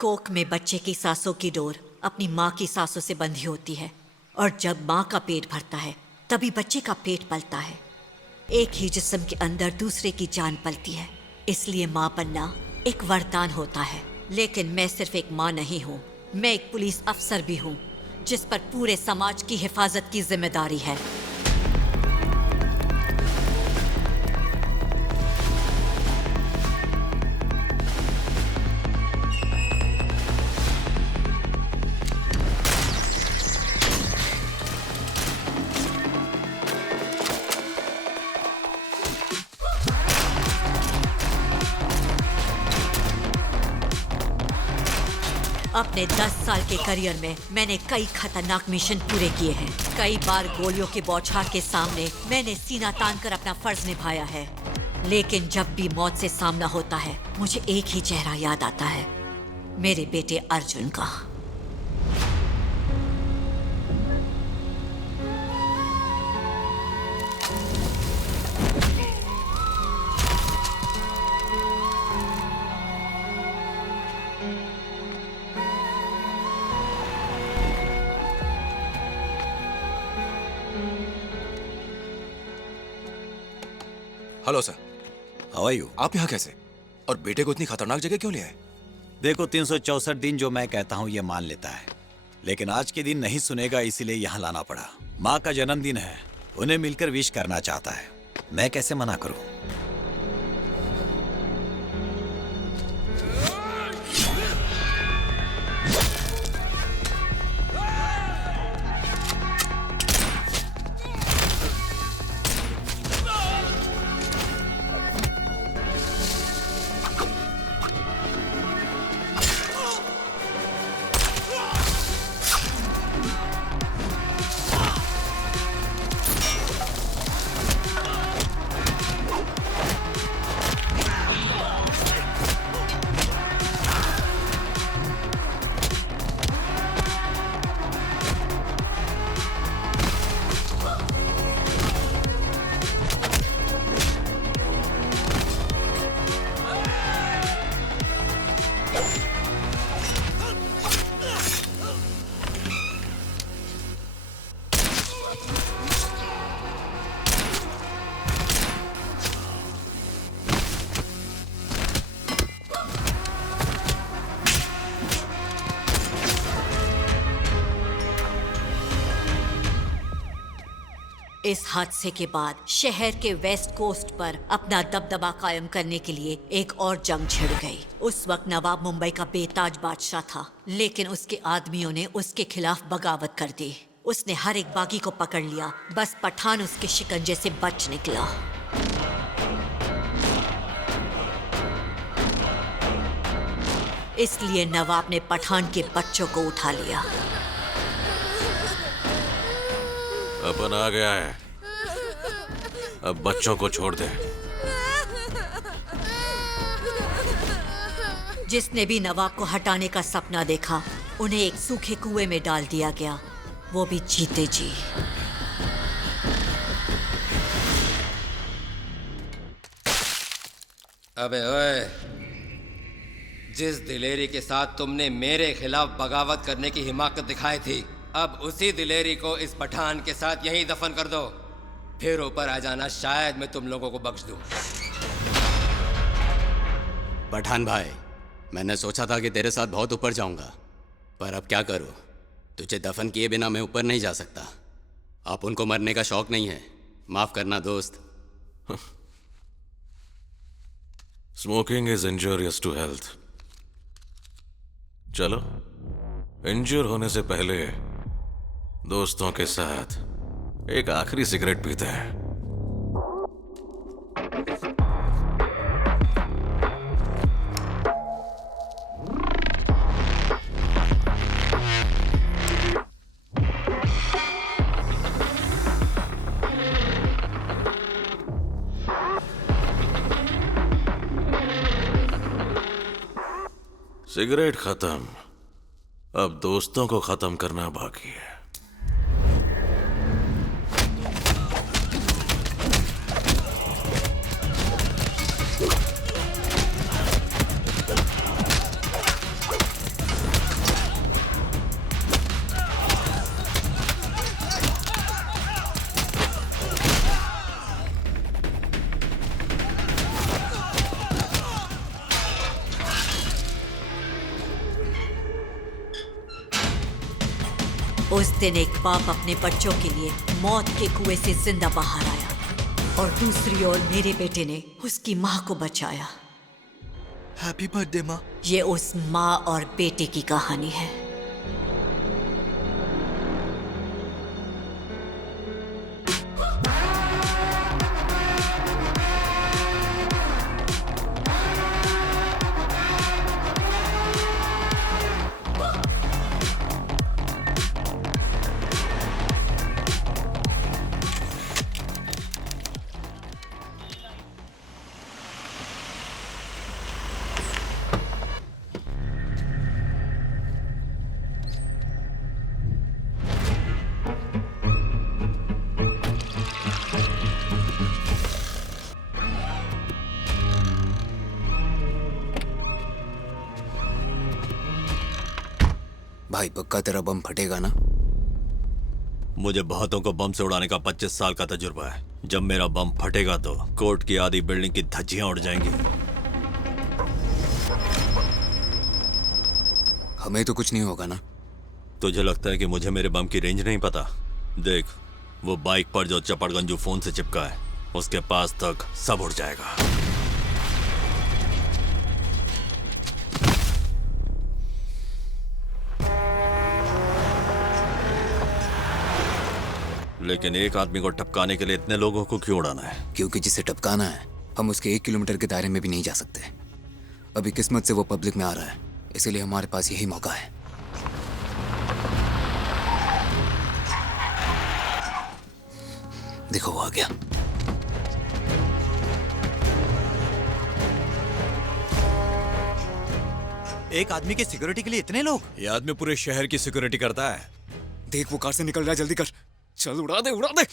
कोख में बच्चे की सांसों की डोर अपनी माँ की सांसों से बंधी होती है और जब माँ का पेट भरता है तभी बच्चे का पेट पलता है। एक ही जिस्म के अंदर दूसरे की जान पलती है, इसलिए माँ बनना एक वरदान होता है। लेकिन मैं सिर्फ एक माँ नहीं हूँ, मैं एक पुलिस अफसर भी हूँ जिस पर पूरे समाज की हिफाजत की जिम्मेदारी है। अपने 10 साल के करियर में मैंने कई खतरनाक मिशन पूरे किए हैं। कई बार गोलियों के बौछार के सामने मैंने सीना तान कर अपना फर्ज निभाया है। लेकिन जब भी मौत से सामना होता है मुझे एक ही चेहरा याद आता है, मेरे बेटे अर्जुन का। Hello sir. How are you? आप यहाँ कैसे? और बेटे को इतनी खतरनाक जगह क्यों ले आए? देखो 364 दिन जो मैं कहता हूँ ये मान लेता है, लेकिन आज के दिन नहीं सुनेगा, इसीलिए यहाँ लाना पड़ा। माँ का जन्मदिन है, उन्हें मिलकर विश करना चाहता है, मैं कैसे मना करूँ? इस हादसे के बाद शहर के वेस्ट कोस्ट पर अपना दबदबा कायम करने के लिए एक और जंग छिड़ गई। उस वक्त नवाब मुंबई का बेताज बादशाह था, लेकिन उसके आदमियों ने उसके खिलाफ बगावत कर दी। उसने हर एक बागी को पकड़ लिया, बस पठान उसके शिकंजे से बच निकला। इसलिए नवाब ने पठान के बच्चों को उठा लिया। अपन आ गया है, अब बच्चों को छोड़ दे। जिसने भी नवाब को हटाने का सपना देखा उन्हें एक सूखे कुएं में डाल दिया गया, वो भी जीते जी। अबे ओए, जिस दिलेरी के साथ तुमने मेरे खिलाफ बगावत करने की हिमाकत दिखाई थी, अब उसी दिलेरी को इस पठान के साथ यहीं दफन कर दो। फिर ऊपर आ जाना, शायद मैं तुम लोगों को बख्श दूं। पठान भाई, मैंने सोचा था कि तेरे साथ बहुत ऊपर जाऊंगा, पर अब क्या करूं? तुझे दफन किए बिना मैं ऊपर नहीं जा सकता। आप उनको मरने का शौक नहीं है, माफ करना दोस्त। Smoking is injurious to health. चलो, इंजूर होने से पहले दोस्तों के साथ एक आखिरी सिगरेट पीते हैं। सिगरेट खत्म, अब दोस्तों को खत्म करना बाकी है। उस दिन एक बाप अपने बच्चों के लिए मौत के कुएं से जिंदा बाहर आया और दूसरी ओर मेरे बेटे ने उसकी माँ को बचाया। हैप्पी बर्थडे माँ। ये उस माँ और बेटे की कहानी है। भाई पक्का तेरा बम फटेगा ना? मुझे बहुतों को बम से उड़ाने का 25 साल का तजुर्बा है। जब मेरा बम फटेगा तो कोर्ट की आधी बिल्डिंग की धज्जियां उड़ जाएंगी। हमें तो कुछ नहीं होगा ना? तुझे लगता है कि मुझे मेरे बम की रेंज नहीं पता? देख, वो बाइक पर जो चपड़गंजू फोन से चिपका है, उसके पास तक सब उड़ जाएगा। लेकिन एक आदमी को टपकाने के लिए इतने लोगों को क्यों उड़ाना है? क्योंकि जिसे टपकाना है हम उसके 1 किलोमीटर के दायरे में भी नहीं जा सकते। अभी किस्मत से वो पब्लिक में आ रहा है, इसीलिए हमारे पास यही मौका है। देखो वो आ गया। एक आदमी की सिक्योरिटी के लिए इतने लोग? ये आदमी पूरे शहर की सिक्योरिटी करता है। देख वो कार से निकल रहा है, जल्दी कर। चल उड़ा दे उड़ा दे।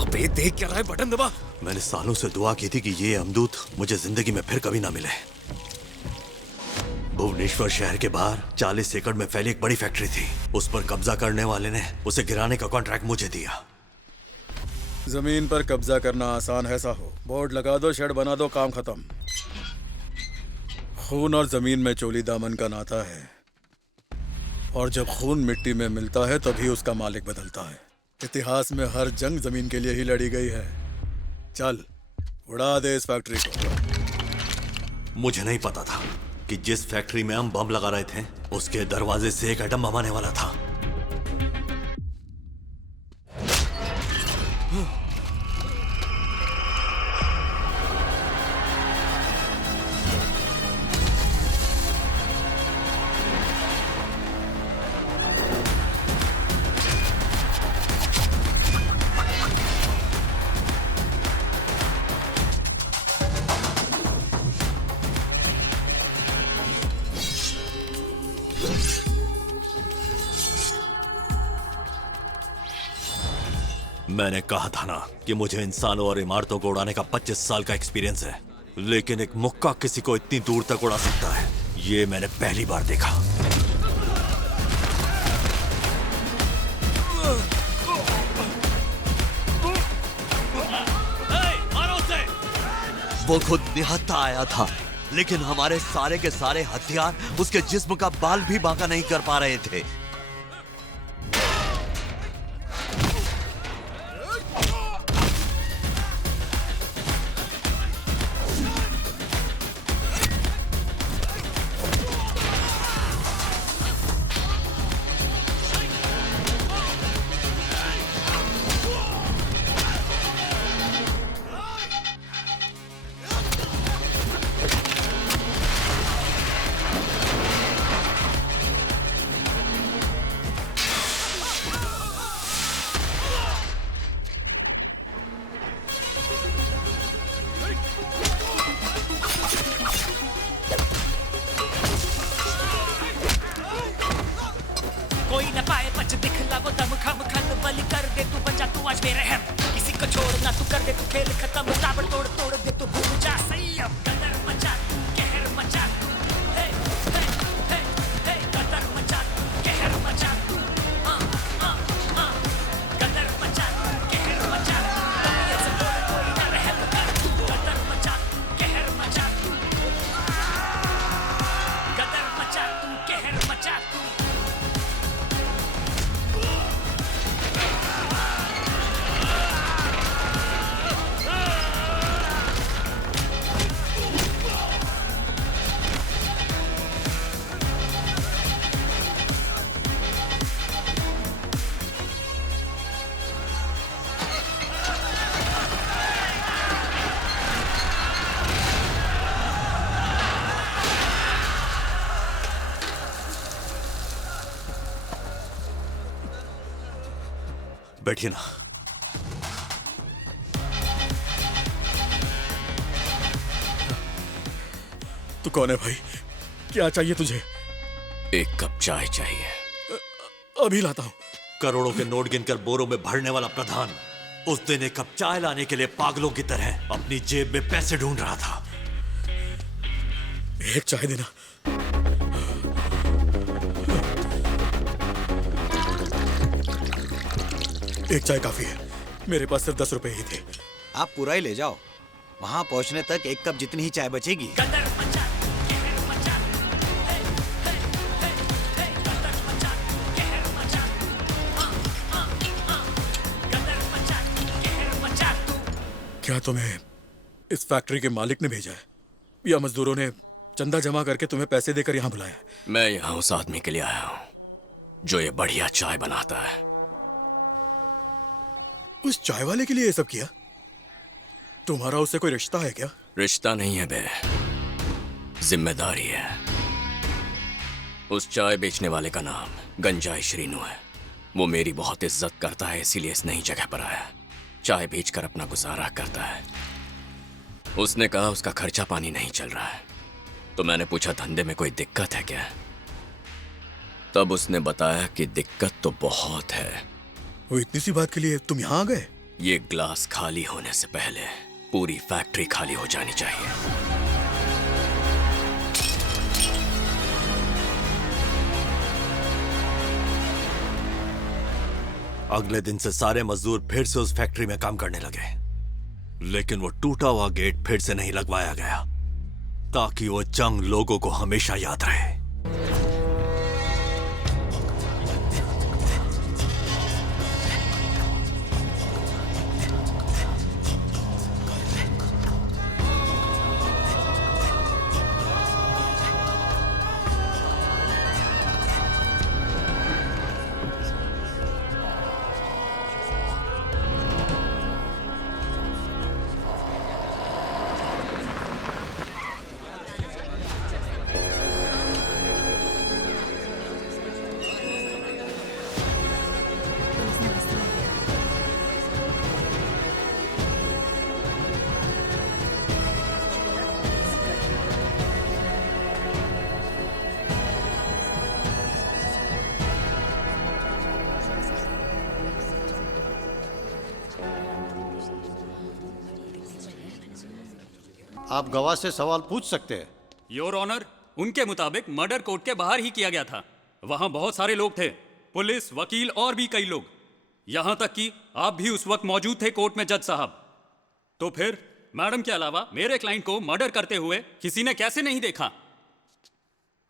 अबे देख क्या रहा है, बटन दबा। मैंने सालों से दुआ की थी कि ये अमदूत मुझे जिंदगी में फिर कभी ना मिले। भुवनेश्वर शहर के बाहर 40 एकड़ में फैली एक बड़ी फैक्ट्री थी। उस पर कब्जा करने वाले ने उसे गिराने का कॉन्ट्रैक्ट मुझे दिया। जमीन पर कब्जा करना आसान है साहो। बोर्ड लगा दो, शेड बना दो, काम खत्म। खून और जमीन में चोली दामन का नाता है, और जब खून मिट्टी में मिलता है तभी उसका मालिक बदलता है। इतिहास में हर जंग जमीन के लिए ही लड़ी गई है। चल उड़ा दे इस फैक्ट्री को। मुझे नहीं पता था कि जिस फैक्ट्री में हम बम लगा रहे थे उसके दरवाजे से एक एटम बम आने वाला था। मैंने कहा था ना कि मुझे इंसानों और इमारतों को उड़ाने का 25 साल का एक्सपीरियंस है, लेकिन एक मुक्का किसी को इतनी दूर तक उड़ा सकता है, ये मैंने पहली बार देखा। वो खुद निहत्था आया था, लेकिन हमारे सारे के सारे हथियार उसके जिस्म का बाल भी बांका नहीं कर पा रहे थे। बैठिए ना। तू कौन है भाई? क्या चाहिए तुझे? एक कप चाय चाहिए। अभी लाता हूँ। करोड़ों के नोट गिनकर बोरों में भरने वाला प्रधान उस दिन एक कप चाय लाने के लिए पागलों की तरह अपनी जेब में पैसे ढूंढ रहा था। एक चाय देना। एक चाय काफी है, मेरे पास सिर्फ 10 रुपए ही थे। आप पूरा ही ले जाओ, वहां पहुंचने तक एक कप जितनी ही चाय बचेगी। क्या तुम्हें इस फैक्ट्री के मालिक ने भेजा है या मजदूरों ने चंदा जमा करके तुम्हें पैसे देकर यहाँ बुलाया है? मैं यहाँ उस आदमी के लिए आया हूँ जो ये बढ़िया चाय बनाता है। उस चाय वाले के लिए ये सब किया? तुम्हारा उससे कोई रिश्ता है क्या? रिश्ता नहीं है बे, जिम्मेदारी है। उस चाय बेचने वाले का नाम गंजाई श्रीनु है। वो मेरी बहुत इज्जत करता है, इसीलिए इस नई जगह पर आया। चाय बेचकर अपना गुजारा करता है। उसने कहा उसका खर्चा पानी नहीं चल रहा है, तो मैंने पूछा धंधे में कोई दिक्कत है क्या? तब उसने बताया कि दिक्कत तो बहुत है। वो इतनी सी बात के लिए तुम यहाँ आ गए? ये ग्लास खाली होने से पहले पूरी फैक्ट्री खाली हो जानी चाहिए। अगले दिन से सारे मजदूर फिर से उस फैक्ट्री में काम करने लगे, लेकिन वो टूटा हुआ गेट फिर से नहीं लगवाया गया ताकि वो जंग लोगों को हमेशा याद रहे। आप गवाह से सवाल पूछ सकते हैं। योर ऑनर, उनके मुताबिक मर्डर कोर्ट के बाहर ही किया गया था। वहां बहुत सारे लोग थे, पुलिस, वकील और भी कई लोग। यहां तक कि आप भी उस वक्त मौजूद थे कोर्ट में जज साहब। तो फिर मैडम के अलावा मेरे क्लाइंट को मर्डर करते हुए किसी ने कैसे नहीं देखा?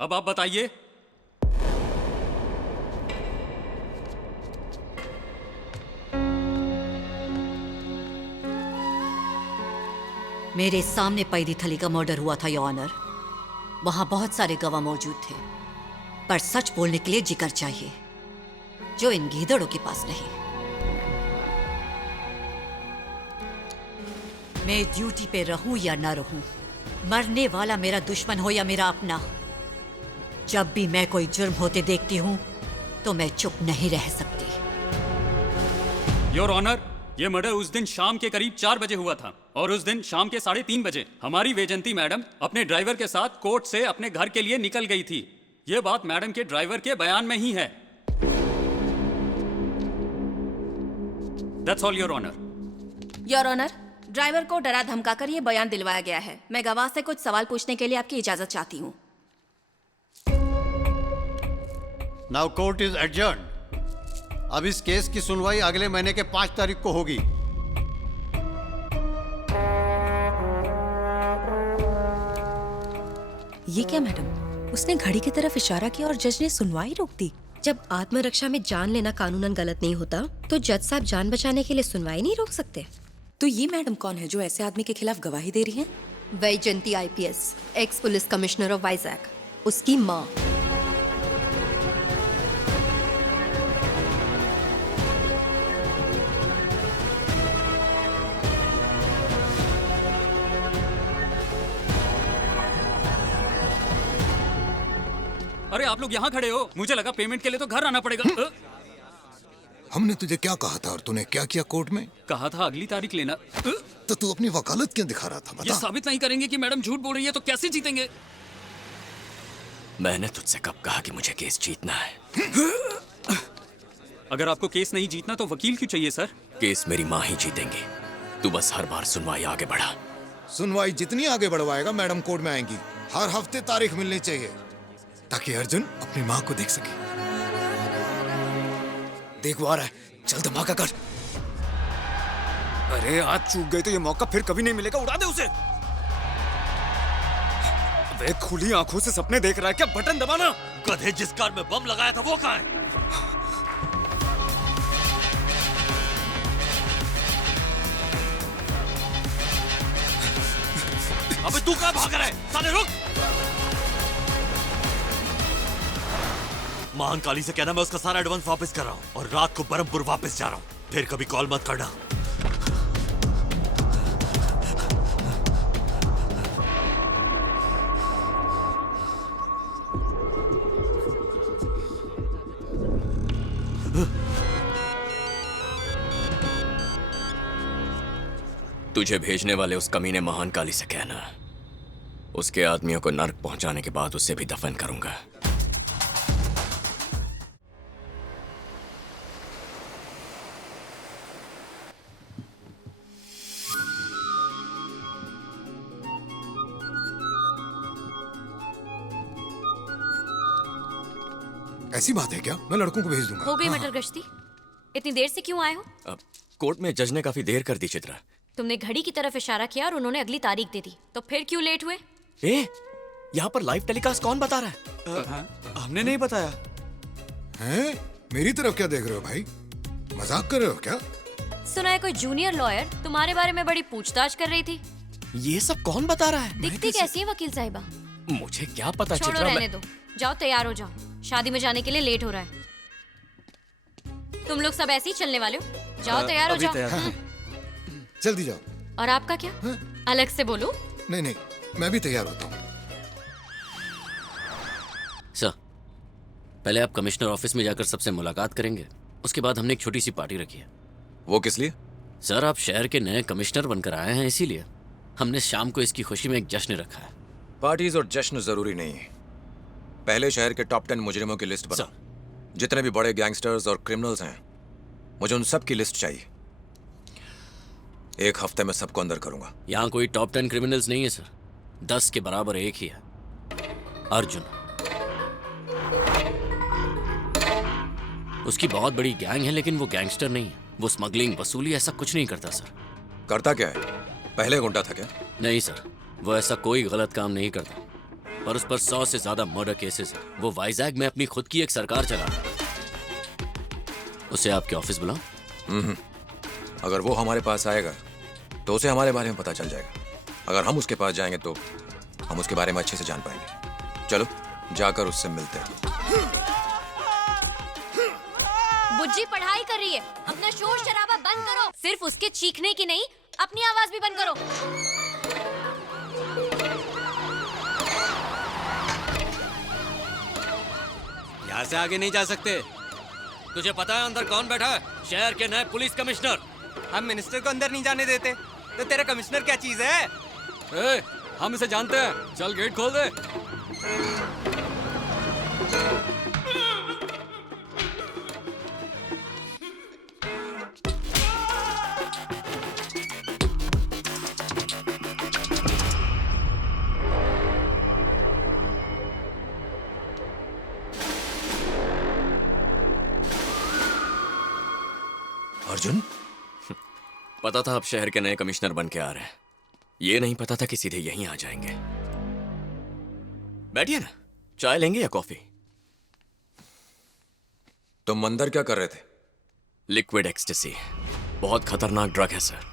अब आप बताइए। मेरे सामने पैदी थली का मर्डर हुआ था योर ऑनर। वहां बहुत सारे गवाह मौजूद थे, पर सच बोलने के लिए जिक्र चाहिए, जो इन गीदड़ों के पास नहीं। मैं ड्यूटी पे रहूं या ना रहूं, मरने वाला मेरा दुश्मन हो या मेरा अपना, जब भी मैं कोई जुर्म होते देखती हूं तो मैं चुप नहीं रह सकती। योर ऑनर, ये मर्डर उस दिन शाम के करीब 4 बजे हुआ था और उस दिन शाम के 3:30 बजे हमारी वेजंती मैडम अपने ड्राइवर के साथ कोर्ट से अपने घर के लिए निकल गई थी। ये बात मैडम के ड्राइवर के बयान में ही है। That's all, your honour. Your honour, driver को डरा धमका कर ये बयान दिलवाया गया है। मैं गवाह से कुछ सवाल पूछने के लिए आपकी इजाजत चाहती हूँ। Now court is adjourn. अब इस केस की सुनवाई अगले महीने के 5 तारीख को होगी। ये क्या मैडम, उसने घड़ी की तरफ इशारा किया और जज ने सुनवाई रोक दी। जब आत्मरक्षा में जान लेना कानूनन गलत नहीं होता, तो जज साहब जान बचाने के लिए सुनवाई नहीं रोक सकते। तो ये मैडम कौन है जो ऐसे आदमी के खिलाफ गवाही दे रही है? Vaijayanti IPS, ex police commissioner of Vizag, उसकी माँ। अरे आप लोग यहाँ खड़े हो, मुझे लगा पेमेंट के लिए तो घर आना पड़ेगा। हमने तुझे क्या कहा था और तूने क्या किया कोर्ट में? कहा था अगली तारीख लेना। तो तू अपनी वकालत क्यों दिखा रहा था? ये बता। साबित नहीं करेंगे कि मैडम झूठ बोल रही है तो कैसे जीतेंगे? मैंने तुझसे कब कहा कि मुझे केस जीतना है? अगर आपको केस नहीं जीतना तो वकील क्यों चाहिए सर? केस मेरी माँ ही जीतेंगी। तू बस हर बार सुनवाई आगे बढ़ा। सुनवाई जितनी आगे बढ़वाएगा मैडम कोर्ट में आएंगी। हर हफ्ते तारीख मिलनी चाहिए ताकि अर्जुन अपनी माँ को देख सके। देख वो आ रहा है, चल धमाका कर। अरे आज चूक गए तो ये मौका फिर कभी नहीं मिलेगा, उड़ा दे उसे। वे खुली आंखों से सपने देख रहा है क्या? बटन दबाना। गधे, जिस कार में बम लगाया था वो कहाँ है? अबे तू कहाँ भाग रहा है? साले रुक! महाकाली से कहना मैं उसका सारा एडवांस वापस कर रहा हूँ और रात को बरमपुर वापस जा रहा हूँ। फिर कभी कॉल मत करना। तुझे भेजने वाले उस कमीने महान काली से कहना उसके आदमियों को नर्क पहुंचाने के बाद उसे भी दफन करूंगा। ऐसी बात है क्या? मैं लड़कों को भेज दूंगा। हो गई मटर गश्ती? इतनी देर से क्यों आए हो? कोर्ट में जज ने काफी देर कर दी चित्रा। तुमने घड़ी की तरफ इशारा किया और उन्होंने अगली तारीख दे दी, तो फिर क्यों लेट हुए? यहाँ पर लाइव टेलीकास्ट कौन बता रहा है? हमने नहीं बताया। हैं? मेरी तरफ क्या देख रहे हो भाई? मजाक कर रहे हो क्या? सुना है कोई जूनियर लॉयर तुम्हारे बारे में बड़ी पूछताछ कर रही थी। ये सब कौन बता रहा है? दिखती कैसी है वकील साहिबा? मुझे क्या पता छोड़ो, चित्रा। रहने दो। जाओ तैयार हो जाओ, शादी में जाने के लिए लेट हो रहा है। तुम लोग सब ऐसे ही चलने वाले हो? जाओ तैयार हो जाओ। जल्दी जाओ। और आपका क्या? अलग से बोलो। नहीं नहीं, मैं भी तैयार होता हूँ। सर, पहले आप कमिश्नर ऑफिस में जाकर सबसे मुलाकात करेंगे, उसके बाद हमने एक छोटी सी पार्टी रखी है। वो किस लिए? सर, आप शहर के नए कमिश्नर बनकर आए हैं, इसीलिए हमने शाम को इसकी खुशी में एक जश्न रखा है। पार्टीज और जश्न जरूरी नहीं है। पहले शहर के टॉप 10 मुजरिमों की लिस्ट बना। जितने भी बड़े गैंगस्टर्स और क्रिमिनल्स हैं, मुझे उन सब की लिस्ट चाहिए। एक हफ्ते में सबको अंदर करूंगा। यहाँ कोई टॉप 10 क्रिमिनल्स नहीं है सर, 10 के बराबर एक ही है, अर्जुन। उसकी बहुत बड़ी गैंग है, लेकिन वो गैंगस्टर नहीं है। वो स्मगलिंग, वसूली ऐसा कुछ नहीं करता सर। करता क्या है? पहले गुंडा था क्या? नहीं सर, वो ऐसा कोई गलत काम नहीं करता, पर उस पर 100 से ज्यादा मर्डर केसेस है। वो वाइजैग में अपनी खुद की एक सरकार चला रहा है। उसे आपके ऑफिस बुलाओ। अगर वो हमारे पास आएगा तो उसे हमारे बारे में पता चल जाएगा। अगर हम उसके पास जाएंगे तो हम उसके बारे में अच्छे से जान पाएंगे। चलो जाकर उससे मिलते हैं। बुज्जी पढ़ाई कर रही है, अपना शोर शराबा बंद करो। सिर्फ उसके चीखने की नहीं, अपनी आवाज भी बंद करो। यहाँ से आगे नहीं जा सकते। तुझे पता है अंदर कौन बैठा है? शहर के नए पुलिस कमिश्नर। हम मिनिस्टर को अंदर नहीं जाने देते, तो तेरा कमिश्नर क्या चीज है? हम इसे जानते हैं, चल गेट खोल दे। अर्जुन, पता था आप शहर के नए कमिश्नर बन के आ रहे हैं, ये नहीं पता था कि सीधे यहीं आ जाएंगे। बैठिए ना, चाय लेंगे या कॉफी? तुम अंदर क्या कर रहे थे? लिक्विड एक्सटेसी बहुत खतरनाक ड्रग है सर,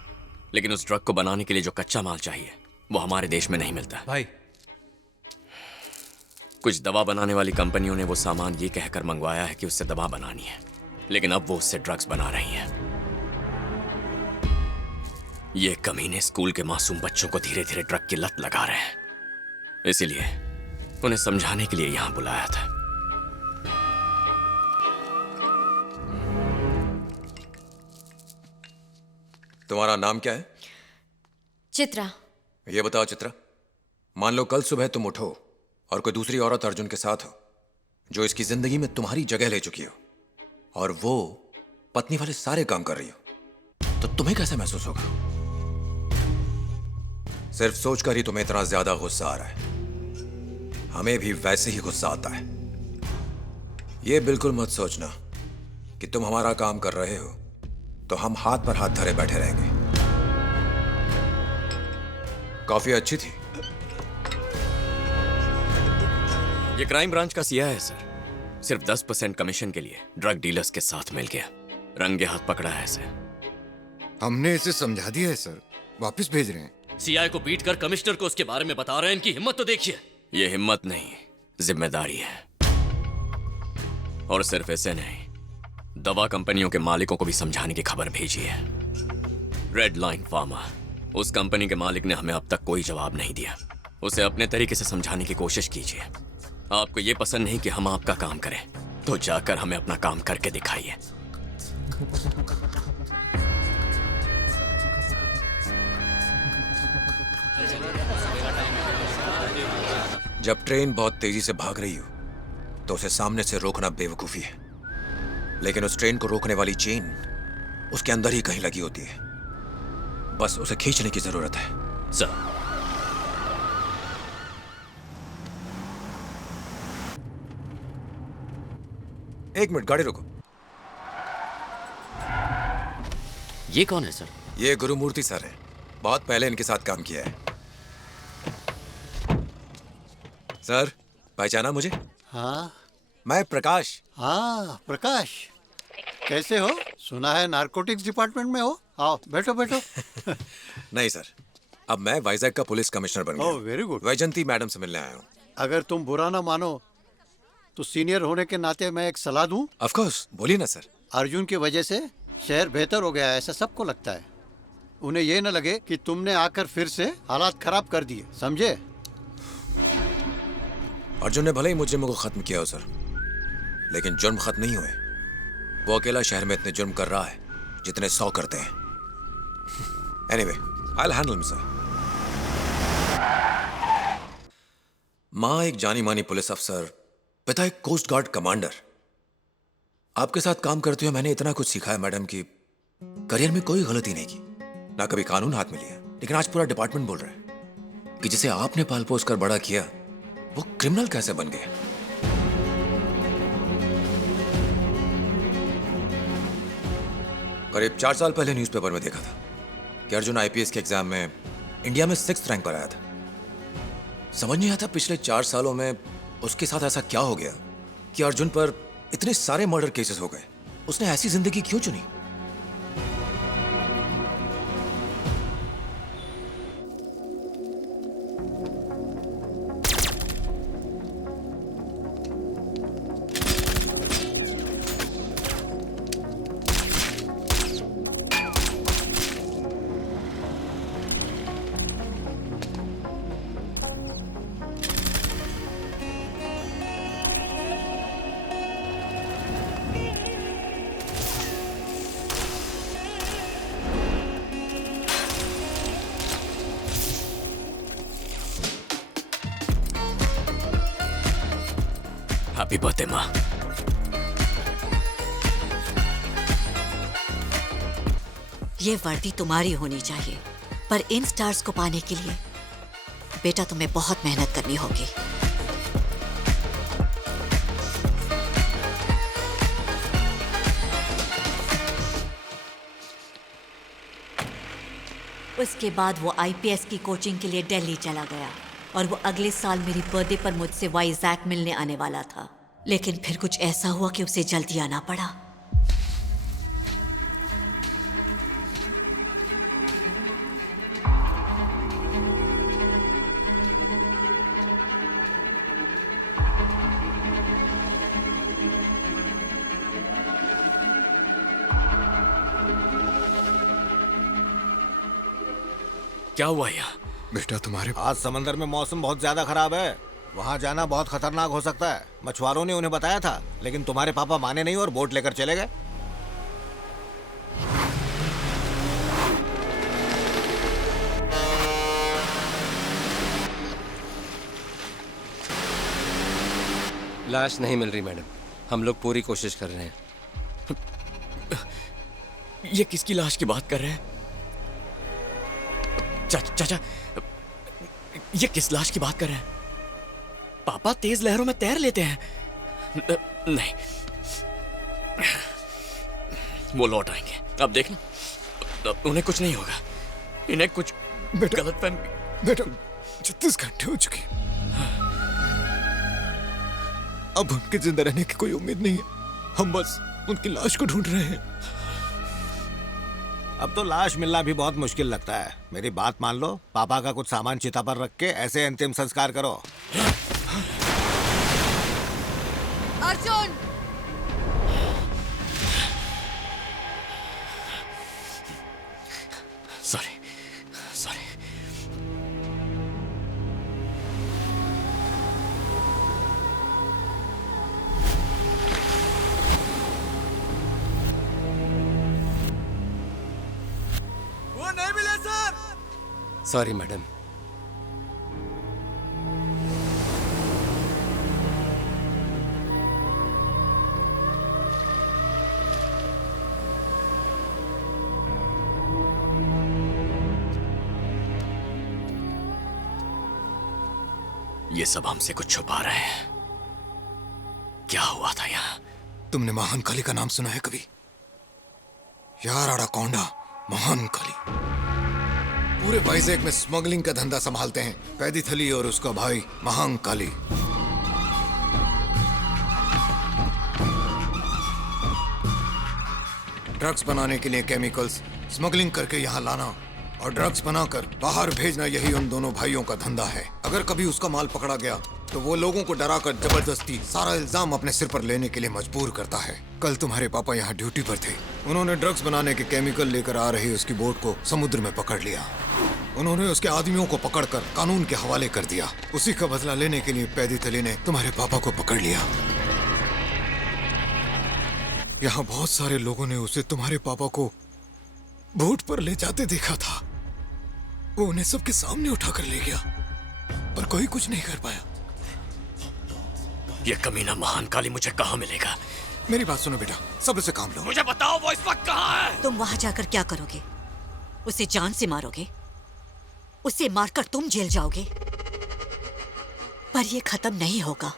लेकिन उस ड्रग को बनाने के लिए जो कच्चा माल चाहिए वो हमारे देश में नहीं मिलता। भाई, कुछ दवा बनाने वाली कंपनियों ने वो सामान ये कहकर मंगवाया है कि उससे दवा बनानी है, लेकिन अब वो उससे ड्रग्स बना रही हैं। ये कमीने स्कूल के मासूम बच्चों को धीरे धीरे ड्रग की लत लगा रहे हैं, इसीलिए उन्हें समझाने के लिए यहां बुलाया था। तुम्हारा नाम क्या है? चित्रा। ये बताओ चित्रा, मान लो कल सुबह तुम उठो और कोई दूसरी औरत अर्जुन के साथ हो जो इसकी जिंदगी में तुम्हारी जगह ले चुकी हो, और वो पत्नी वाले सारे काम कर रही हो, तो तुम्हें कैसे महसूस होगा? सिर्फ सोचकर ही तुम्हें इतना ज्यादा गुस्सा आ रहा है। हमें भी वैसे ही गुस्सा आता है। ये बिल्कुल मत सोचना कि तुम हमारा काम कर रहे हो तो हम हाथ पर हाथ धरे बैठे रहेंगे। कॉफी अच्छी थी। ये क्राइम ब्रांच का सीआई है सर। सिर्फ 10% कमीशन के लिए ड्रग डीलर्स के साथ मिल गया, रंगे हाथ पकड़ा है इसे। हमने इसे समझा दिया है सर, वापस भेज रहे हैं। सीआई को पीट कर कमिश्नर को उसके बारे में बता रहे हैं। इनकी हिम्मत तो देखिए। ये हिम्मत नहीं, जिम्मेदारी है। और सिर्फ ऐसे नहीं, दवा कंपनियों के मालिकों को भी समझाने की खबर भेजी है। रेड लाइन फार्मा, उस कंपनी के मालिक ने हमें अब तक कोई जवाब नहीं दिया। उसे अपने तरीके से समझाने की कोशिश कीजिए। आपको ये पसंद नहीं कि हम आपका काम करें, तो जाकर हमें अपना काम करके दिखाइए। जब ट्रेन बहुत तेजी से भाग रही हो तो उसे सामने से रोकना बेवकूफी है, लेकिन उस ट्रेन को रोकने वाली चेन उसके अंदर ही कहीं लगी होती है। बस उसे खींचने की जरूरत है। सर, एक मिनट, गाड़ी रोको। ये कौन है सर? ये गुरुमूर्ति सर है, बहुत पहले इनके साथ काम किया है। सर, पहचाना मुझे? हाँ, मैं प्रकाश। हाँ प्रकाश, कैसे हो? सुना है नारकोटिक्स डिपार्टमेंट में हो। आओ बैठो बैठो। नहीं सर, अब मैं वाइजैक का पुलिस कमिश्नर बन गया। Oh very good. Vaijanti madam से मिलने आया हूँ। अगर तुम बुरा ना मानो तो सीनियर होने के नाते मैं एक सलाह दूं? ऑफ कोर्स, बोलिए ना सर। अर्जुन की वजह से शहर बेहतर हो गया है, ऐसा सबको लगता है। उन्हें ये न लगे कि तुमने आकर फिर से हालात खराब कर दिए, समझे? अर्जुन ने भले ही मुजरिमों को खत्म किया हो सर, लेकिन जुर्म खत्म नहीं हुए। वो अकेला शहर में इतने जुर्म कर रहा है जितने 100 करते हैं। Anyway, I will handle him sir. माँ एक जानी मानी पुलिस अफसर, पिता एक कोस्ट गार्ड कमांडर। आपके साथ काम करते हुए मैंने इतना कुछ सीखा है मैडम कि करियर में कोई गलती नहीं की, ना कभी कानून हाथ में लिया। लेकिन आज पूरा डिपार्टमेंट बोल रहा है कि जिसे आपने पाल पोस कर बड़ा किया वो क्रिमिनल कैसे बन गया। करीब 4 साल पहले न्यूज़पेपर में देखा था कि अर्जुन आईपीएस के एग्जाम में इंडिया में 6th रैंक पर आया था। समझ नहीं आता पिछले 4 सालों में उसके साथ ऐसा क्या हो गया कि अर्जुन पर इतने सारे मर्डर केसेस हो गए। उसने ऐसी जिंदगी क्यों चुनी? हैप्पी बर्थडे माँ। ये वर्दी तुम्हारी होनी चाहिए, पर इन स्टार्स को पाने के लिए बेटा तुम्हें बहुत मेहनत करनी होगी। उसके बाद वो आईपीएस की कोचिंग के लिए दिल्ली चला गया और वो अगले साल मेरी बर्थडे पर मुझसे वाइजैक मिलने आने वाला था। लेकिन फिर कुछ ऐसा हुआ कि उसे जल्दी आना पड़ा। क्या हुआ यहाँ? बेटा तुम्हारे आज समंदर में मौसम बहुत ज्यादा खराब है, वहाँ जाना बहुत खतरनाक हो सकता है। मछुआरों ने उन्हें बताया था, लेकिन तुम्हारे पापा माने नहीं और बोट लेकर चले गए। लाश नहीं मिल रही मैडम, हम लोग पूरी कोशिश कर रहे हैं। ये किसकी लाश की बात कर रहे हैं? चाचा, ये किस लाश की बात कर रहे हैं? पापा तेज लहरों में तैर लेते हैं। नहीं, वो लौट आएंगे, अब देखना, अब उन्हें कुछ नहीं होगा। इन्हें कुछ गलतफहमी। बेटा 36 घंटे हो चुके, अब उनके जिंदा रहने की कोई उम्मीद नहीं है। हम बस उनकी लाश को ढूंढ रहे हैं। अब तो लाश मिलना भी बहुत मुश्किल लगता है। मेरी बात मान लो, पापा का कुछ सामान चिता पर रख के ऐसे अंतिम संस्कार करो। अर्जुन! सॉरी। वो नहीं मिले सर। Sorry madam. ये सब हमसे कुछ छुपा रहे हैं। क्या हुआ था यहाँ? तुमने महान काली का नाम सुना है कभी? यार अड़ाकोंडा महान काली पूरे वाइजैक में स्मगलिंग का धंधा संभालते हैं। पैदी थली और उसका भाई महान काली। ड्रग्स बनाने के लिए केमिकल्स स्मगलिंग करके यहाँ लाना और ड्रग्स बनाकर बाहर भेजना, यही उन दोनों भाइयों का धंधा है। अगर कभी उसका माल पकड़ा गया तो वो लोगों को डराकर जबरदस्ती सारा इल्जाम अपने सिर पर लेने के लिए मजबूर करता है। कल तुम्हारे पापा यहाँ ड्यूटी पर थे। उन्होंने ड्रग्स बनाने के केमिकल लेकर आ रही उसकी बोट को समुद्र में पकड़ लिया। उन्होंने उसके आदमियों को पकड़कर कानून के हवाले कर दिया। उसी का बदला लेने के लिए पैदी थली ने तुम्हारे पापा को पकड़ लिया। यहाँ बहुत सारे लोगों ने उसे तुम्हारे पापा को बोट पर ले जाते देखा था। वो उन्हें सबके सामने उठाकर ले गया, पर कोई कुछ नहीं कर पाया। ये कमीना महान काली मुझे कहाँ मिलेगा? मेरी बात सुनो बेटा, सब्र से काम लो। मुझे बताओ वो इस वक्त कहाँ है? तुम वहां जाकर क्या करोगे? उसे जान से मारोगे? उसे मारकर तुम जेल जाओगे? पर यह खत्म नहीं होगा।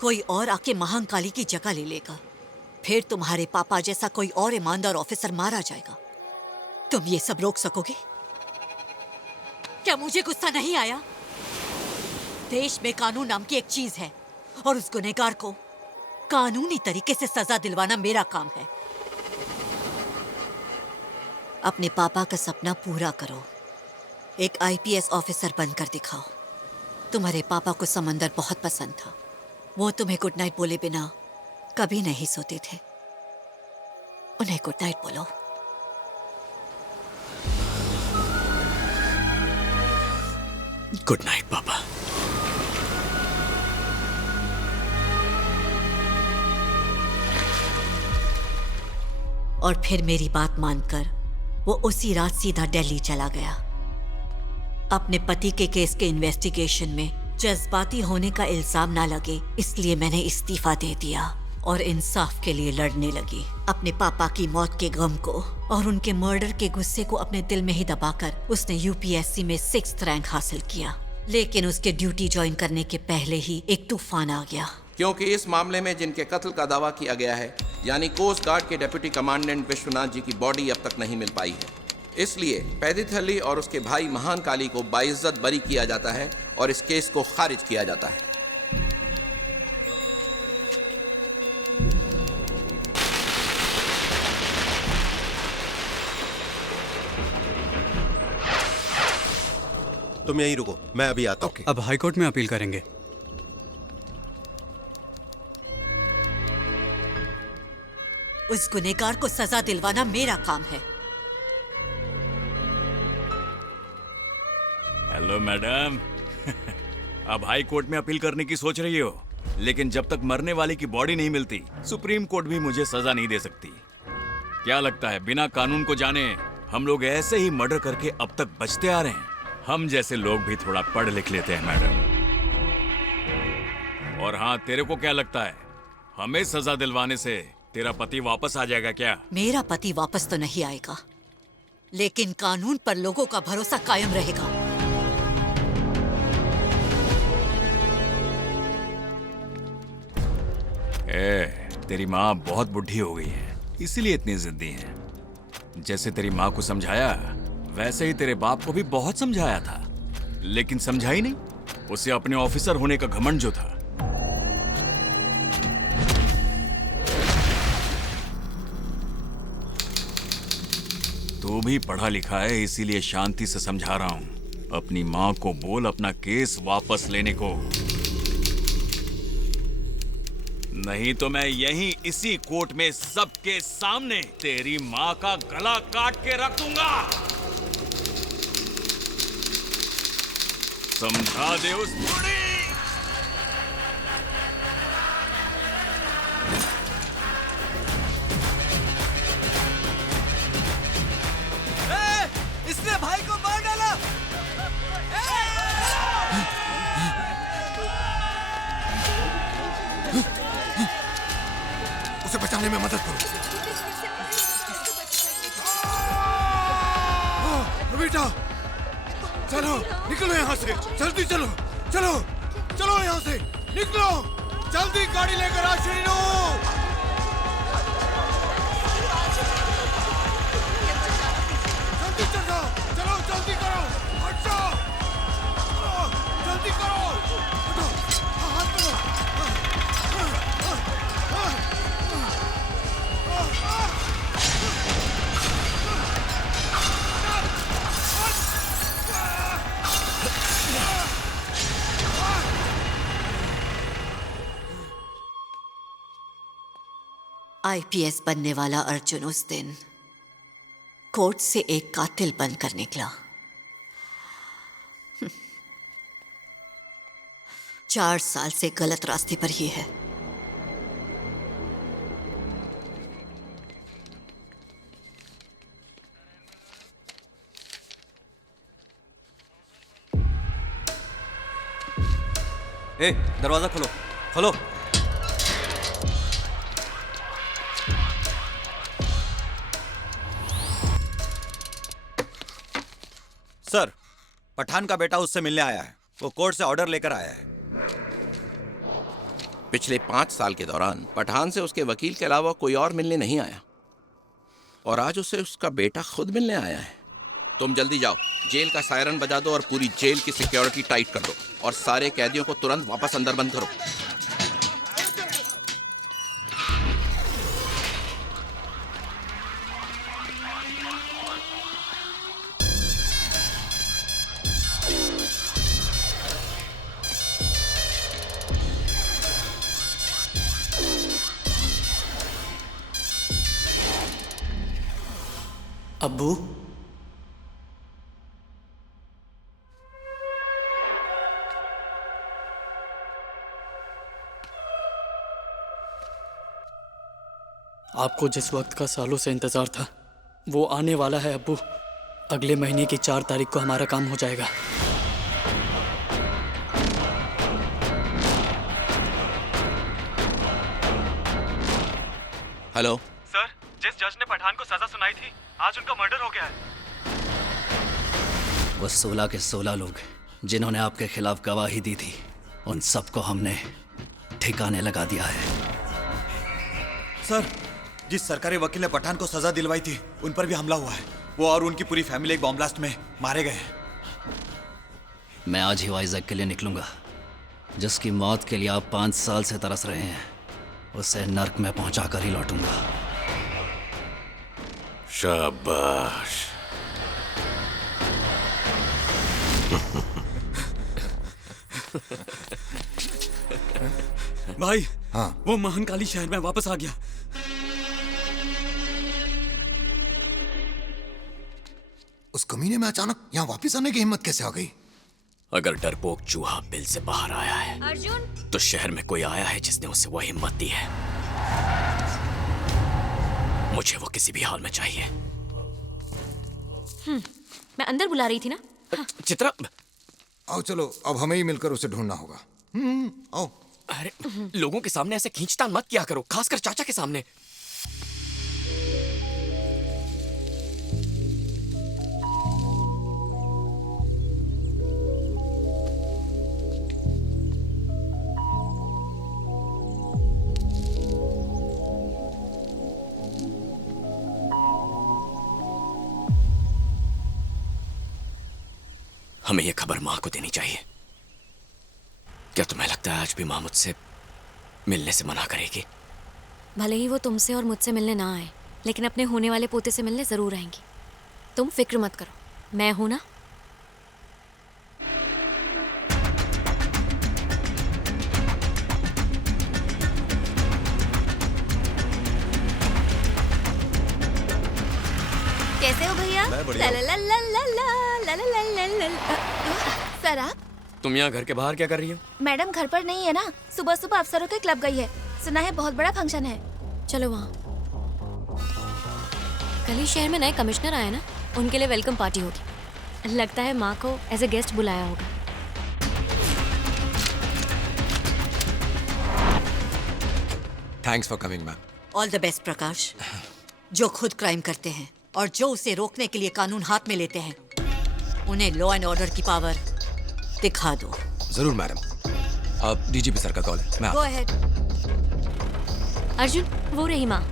कोई और आके महान काली की जगह ले लेगा। फिर तुम्हारे पापा जैसा कोई और ईमानदार ऑफिसर मारा जाएगा। तुम ये सब रोक सकोगे? क्या मुझे गुस्सा नहीं आया? देश में कानून नाम की एक चीज है और उस गुनहगार को कानूनी तरीके से सजा दिलवाना मेरा काम है। अपने पापा का सपना पूरा करो। एक आईपीएस ऑफिसर बनकर दिखाओ। तुम्हारे पापा को समंदर बहुत पसंद था। वो तुम्हें गुड नाइट बोले बिना कभी नहीं सोते थे। उन्हें गुड नाइट बोलो। गुड नाइट पापा। और फिर मेरी बात मानकर वो उसी रात सीधा दिल्ली चला गया। अपने पति के केस के इन्वेस्टिगेशन में जज्बाती होने का इल्जाम ना लगे, इसलिए मैंने इस्तीफा दे दिया और इंसाफ के लिए लड़ने लगी। अपने पापा की मौत के गम को और उनके मर्डर के गुस्से को अपने दिल में ही दबाकर उसने यूपीएससी में 6th रैंक हासिल किया। लेकिन उसके ड्यूटी ज्वाइन करने के पहले ही एक तूफान आ गया। क्योंकि इस मामले में जिनके कत्ल का दावा किया गया है, यानी कोस्ट गार्ड के डिप्टी कमांडेंट विश्वनाथ जी की बॉडी अब तक नहीं मिल पाई है। इसलिए पैदी थली और उसके भाई महान काली को बाइज्जत बरी किया जाता है और इस केस को खारिज किया जाता है। तुम यहीं रुको, मैं अभी आता हूं। अब हाईकोर्ट में अपील करेंगे। उस गुनहगार को सजा दिलवाना मेरा काम है। Hello madam. अब हाई कोर्ट में अपील करने की सोच रही हो, लेकिन जब तक मरने वाले की बॉडी नहीं मिलती, सुप्रीम कोर्ट भी मुझे सजा नहीं दे सकती। क्या लगता है बिना कानून को जाने हम लोग ऐसे ही मर्डर करके अब तक बचते आ रहे हैं? हम जैसे लोग भी थोड़ा पढ़ लिख लेते हैं मैडम। और हाँ, तेरे को क्या लगता है हमें सजा दिलवाने से तेरा पति वापस आ जाएगा क्या? मेरा पति वापस तो नहीं आएगा, लेकिन कानून पर लोगों का भरोसा कायम रहेगा। तेरी माँ बहुत बुढ़ी हो गई है, इसीलिए इतनी जिद्दी है। जैसे तेरी माँ को समझाया वैसे ही तेरे बाप को भी बहुत समझाया था, लेकिन समझा ही नहीं। उसे अपने ऑफिसर होने का घमंड जो था। तू भी पढ़ा लिखा है, इसीलिए शांति से समझा रहा हूं। अपनी माँ को बोल अपना केस वापस लेने को, नहीं तो मैं यहीं इसी कोर्ट में सबके सामने तेरी माँ का गला काट के रख दूंगा। समझा दे उस बुढ़ी। इसने भाई को मार डाला। उसे बचाने में मदद करो। बेटा चलो, निकलो यहाँ से, जल्दी चलो, चलो चलो यहाँ से निकलो, जल्दी गाड़ी लेकर आ श्रीनू। जल्दी चलो, चलो जल्दी करो, अच्छा चलो जल्दी करो, उठो, हाथ करो। आईपीएस बनने वाला अर्जुन उस दिन कोर्ट से एक कातिल बनकर निकला। 4 साल से गलत रास्ते पर ही है। दरवाजा खोलो, खोलो। सर, पठान का बेटा उससे मिलने आया है। वो कोर्ट से ऑर्डर लेकर आया है। पिछले 5 साल के दौरान पठान से उसके वकील के अलावा कोई और मिलने नहीं आया, और आज उसे उसका बेटा खुद मिलने आया है। तुम जल्दी जाओ, जेल का सायरन बजा दो और पूरी जेल की सिक्योरिटी टाइट कर दो, और सारे कैदियों को तुरंत वापस अंदर बंद करो। अब्बू, आपको जिस वक्त का सालों से इंतजार था वो आने वाला है अब्बू। अगले महीने की 4 तारीख को हमारा काम हो जाएगा। हेलो सर, जिस जज ने पठान को सजा सुनाई थी, आज उनका मर्डर हो गया है। वो 16 के 16 लोग जिन्होंने आपके खिलाफ गवाही दी थी, उन सबको हमने ठिकाने लगा दिया है। सर, जिस सरकारी वकील ने पठान को सजा दिलवाई थी, उन पर भी हमला हुआ है। वो और उनकी पूरी फैमिली एक बॉम्ब ब्लास्ट में मारे गए हैं। मैं आज ही वाइजैक के लिए निकलूंगा। जिसकी मौत के लिए आप 5 साल से तरस रहे हैं, उसे नर्क में पहुंचाकर ही लौटूंगा। शाबाश। भाई, हाँ, वो महानकाली शहर में वापस आ गया। उस कमीने में अचानक यहाँ वापस आने की हिम्मत कैसे आ गई? अगर डरपोक चूहा बिल से बाहर आया है अर्जुन, तो शहर में कोई आया है जिसने उसे वह हिम्मत दी है। मुझे वो किसी भी हाल में चाहिए। मैं अंदर बुला रही थी ना। चित्रा, आओ चलो, अब हमें ही मिलकर उसे ढूंढना होगा। आओ। अरे लोगों के सामने ऐसे खींचतान मत किया करो, खासकर चाचा के सामने। हमें यह खबर मां को देनी चाहिए। क्या तुम्हें लगता है आज भी मां मुझसे मिलने से मना करेगी? भले ही वो तुमसे और मुझसे मिलने ना आए, लेकिन अपने होने वाले पोते से मिलने जरूर आएंगी। तुम फिक्र मत करो, मैं हूं ना। कैसे हो भैया? मैं बढ़िया हूँ। सर आप? तुम यहाँ घर के बाहर क्या कर रही हो? मैडम घर पर नहीं है ना, सुबह सुबह अफसरों के क्लब गई है। सुना है बहुत बड़ा फंक्शन है। चलो वहाँ। कल ही शहर में नए कमिश्नर आए ना, उनके लिए वेलकम पार्टी होगी। लगता है माँ को एज ए गेस्ट बुलाया होगा। Thanks for coming ma'am. All the best Prakash. जो खुद क्राइम करते हैं और जो उसे रोकने के लिए कानून हाथ में लेते हैं, उन्हें लॉ एंड ऑर्डर की पावर दिखा दो। जरूर मैडम। अब डीजीपी सर का कॉल है, मैं गो अहेड। अर्जुन, वो रही माँ।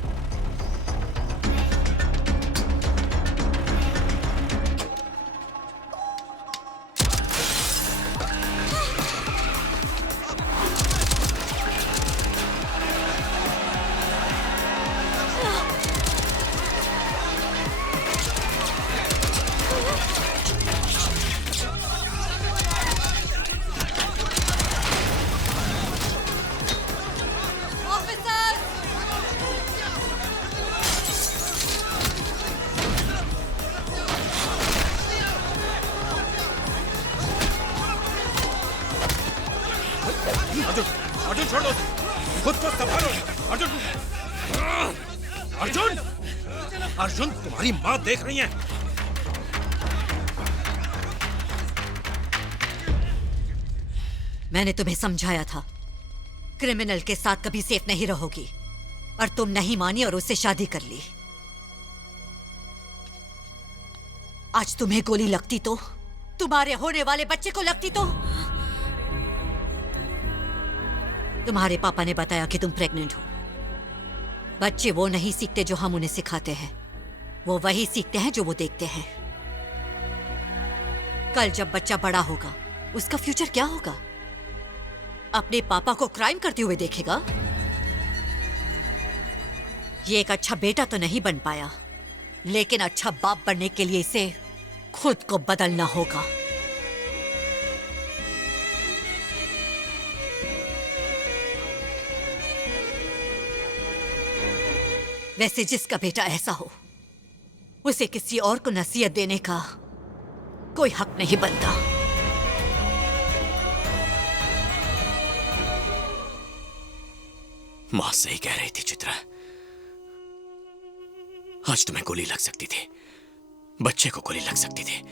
अर्जुन छोड़ दो, खुद को संभालो। अर्जुन, अर्जुन, अर्जुन, तुम्हारी माँ देख रही है। मैंने तुम्हें समझाया था, क्रिमिनल के साथ कभी सेफ नहीं रहोगी, और तुम नहीं मानी और उससे शादी कर ली। आज तुम्हें गोली लगती तो, तुम्हारे होने वाले बच्चे को लगती तो। तुम्हारे पापा ने बताया कि तुम प्रेग्नेंट हो। बच्चे वो नहीं सीखते जो हम उन्हें सिखाते हैं, वो वही सीखते हैं जो वो देखते हैं। कल जब बच्चा बड़ा होगा, उसका फ्यूचर क्या होगा? अपने पापा को क्राइम करते हुए देखेगा। ये एक अच्छा बेटा तो नहीं बन पाया, लेकिन अच्छा बाप बनने के लिए इसे खुद को बदलना होगा। वैसे जिसका बेटा ऐसा हो, उसे किसी और को नसीहत देने का कोई हक नहीं बनता। मां सही कह रही थी चित्रा। आज तुम्हें गोली लग सकती थी, बच्चे को गोली लग सकती थी।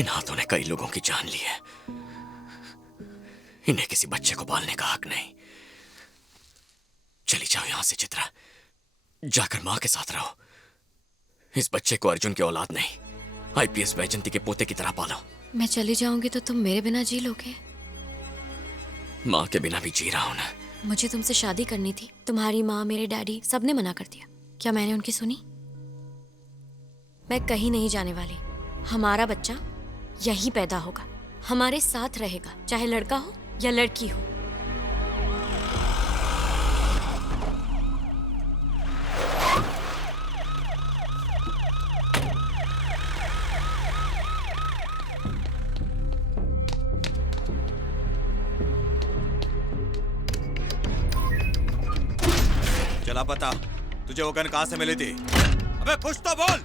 इन हाथों ने कई लोगों की जान ली है। इन्हें किसी बच्चे को पालने का हक नहीं। चली जाओ यहां से चित्रा, जाकर मां के साथ रहो। इस बच्चे को अर्जुन की औलाद नहीं, आईपीएस वैजंती के पोते की तरह पालो। मैं चली जाऊंगी तो तुम मेरे बिना जी लोगे? मां के बिना भी जी रहा हूं ना। मुझे तुमसे शादी करनी थी। तुम्हारी माँ, मेरे डैडी, सबने मना कर दिया। क्या मैंने उनकी सुनी? मैं कहीं नहीं जाने वाली। हमारा बच्चा यहीं पैदा होगा, हमारे साथ रहेगा, चाहे लड़का हो या लड़की हो। चला बता, तुझे वो गन कहां से मिली थी? अबे कुछ तो बोल।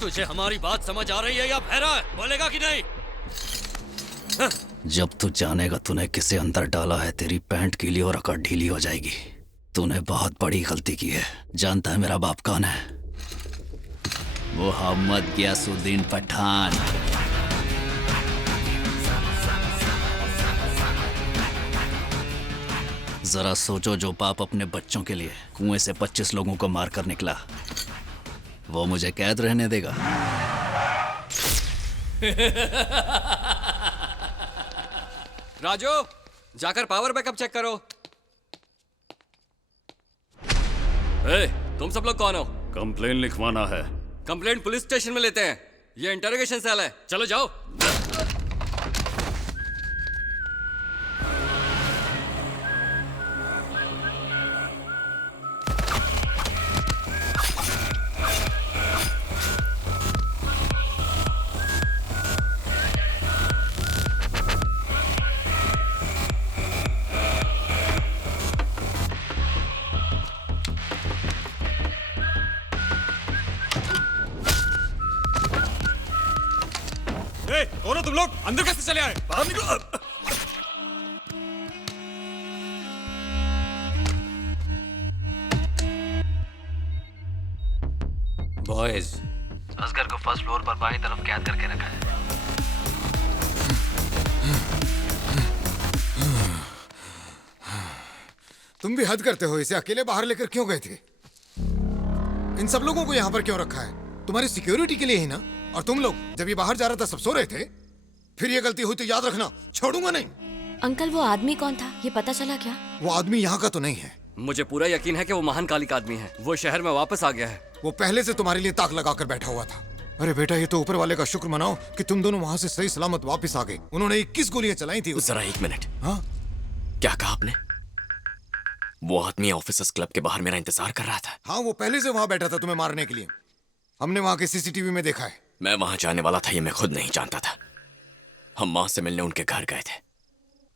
तुझे हमारी बात समझ आ रही है या बहरा है? बोलेगा कि नहीं? जब तू जानेगा तूने किसे अंदर डाला है, तेरी पैंट गीली और अकड़ ढीली हो जाएगी। तूने बहुत बड़ी गलती की है। जानता है मेरा बाप कौन है? मोहम्मद गियासुद्दीन पठान। जरा सोचो, जो बाप अपने बच्चों के लिए कुएं से 25 लोगों को मारकर निकला, वो मुझे कैद रहने देगा? राजू, जाकर पावर बैकअप चेक करो। ए, तुम सब लोग कौन हो? कंप्लेन लिखवाना है। कंप्लेंट पुलिस स्टेशन में लेते हैं, ये इंटरोगेशन सेल है। चलो जाओ। कौन हो तुम लोग? अंदर कैसे चले आए? बाहर निकलो। बॉयज, असगर को फर्स्ट फ्लोर पर बाईं तरफ कैद करके रखा है। तुम भी हद करते हो। इसे अकेले बाहर लेकर क्यों गए थे? इन सब लोगों को यहाँ पर क्यों रखा है? तुम्हारी सिक्योरिटी के लिए ही ना? और तुम लोग जब ये बाहर जा रहा था सब सो रहे थे? फिर ये गलती हुई तो याद रखना, छोड़ूंगा नहीं। अंकल, वो आदमी कौन था, ये पता चला क्या? वो आदमी यहाँ का तो नहीं है। मुझे पूरा यकीन है कि वो महान काली का आदमी है। वो शहर में वापस आ गया है। वो पहले से तुम्हारे लिए ताक लगाकर बैठा हुआ था। अरे बेटा, ये तो ऊपर वाले का शुक्र मनाओ कि तुम दोनों वहाँ से सही सलामत वापस आ गए। उन्होंने 21 गोलियां चलाई थी। जरा एक मिनट। हाँ, क्या कहा आपने? वो आदमी ऑफिसर्स क्लब के बाहर मेरा इंतजार कर रहा था। हाँ, वो पहले से वहाँ बैठा था तुम्हें मारने के लिए। हमने वहाँ के सीसीटीवी में देखा है। मैं वहां जाने वाला था, ये मैं खुद नहीं जानता था। हम माँ से मिलने उनके घर गए थे।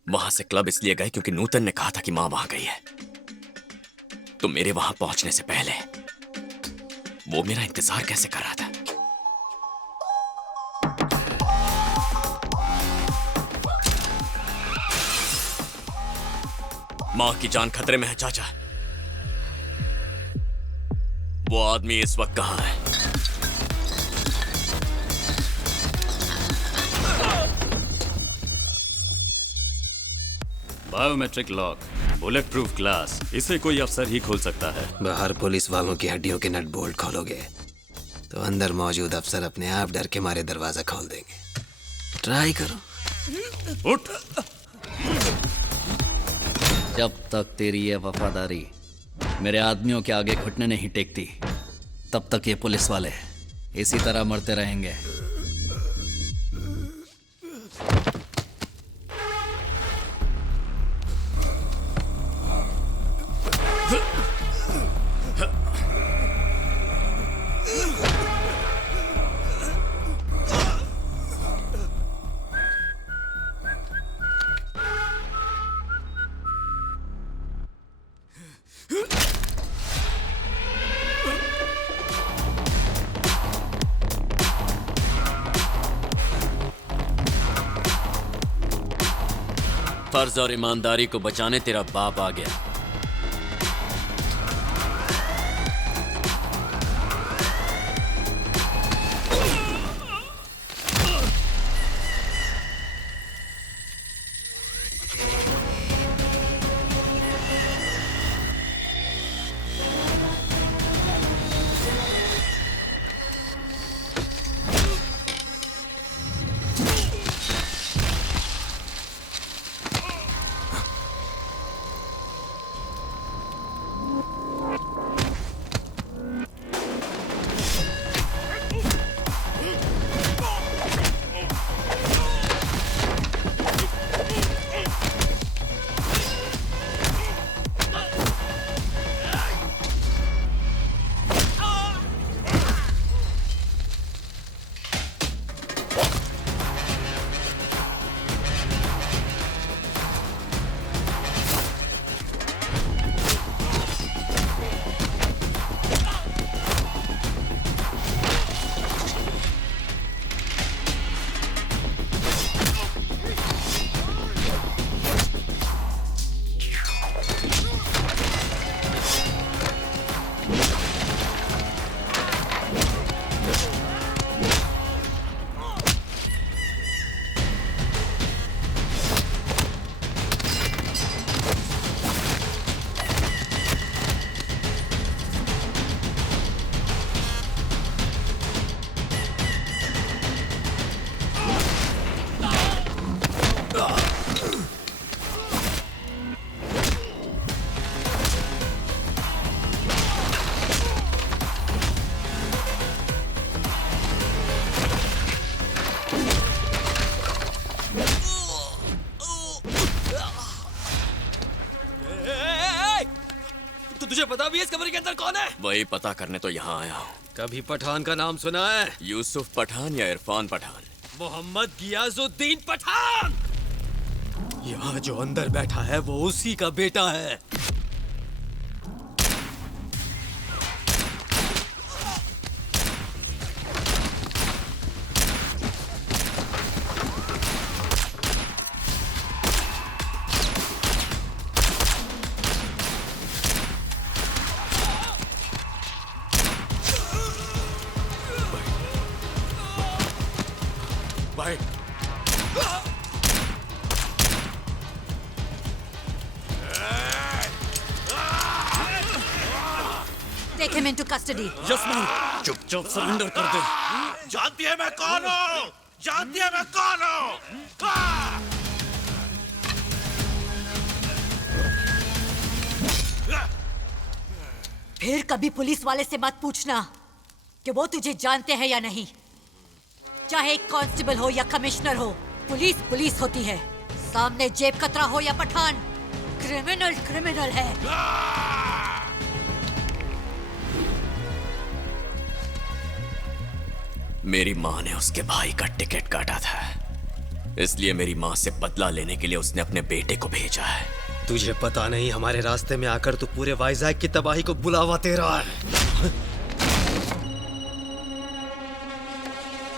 वहां से क्लब इसलिए गए क्योंकि नूतन ने कहा था कि माँ वहां गई है। तो मेरे वहां पहुंचने से पहले वो मेरा इंतजार कैसे कर रहा था? माँ की जान खतरे में है चाचा। वो आदमी इस वक्त कहां है? Biometric lock, bullet proof glass, इसे कोई अफसर ही खोल सकता है। बाहर पुलिस वालों की हड्डियों के नट बोल्ट खोलोगे तो अंदर मौजूद अफसर अपने आप डर के मारे दरवाजा खोल देंगे। ट्राई करो। उठ। जब तक तेरी ये वफादारी मेरे आदमियों के आगे घुटने नहीं टेकती, तब तक ये पुलिस वाले इसी तरह मरते रहेंगे। फर्ज और ईमानदारी को बचाने तेरा बाप आ गया। बोरी के अंदर कौन है? वही पता करने तो यहाँ आया हूँ। कभी पठान का नाम सुना है? यूसुफ पठान या इरफान पठान? मोहम्मद गियाजुद्दीन पठान। यहाँ जो अंदर बैठा है वो उसी का बेटा है। भाई Take him into custody. Yes ma'am. चुपचाप सरेंडर कर दे। जानती है मैं कौन हूँ? जानती है मैं कौन हूँ? फिर कभी पुलिस वाले से मत पूछना कि वो तुझे जानते हैं या नहीं। चाहे एक कांस्टेबल हो या कमिश्नर हो, पुलिस पुलिस होती है। सामने जेब कतरा हो या पठान, क्रिमिनल क्रिमिनल है। मेरी माँ ने उसके भाई का टिकट काटा था, इसलिए मेरी माँ से बदला लेने के लिए उसने अपने बेटे को भेजा है। तुझे पता नहीं हमारे रास्ते में आकर तू पूरे वाइजैक की तबाही को बुलावा दे रहा है।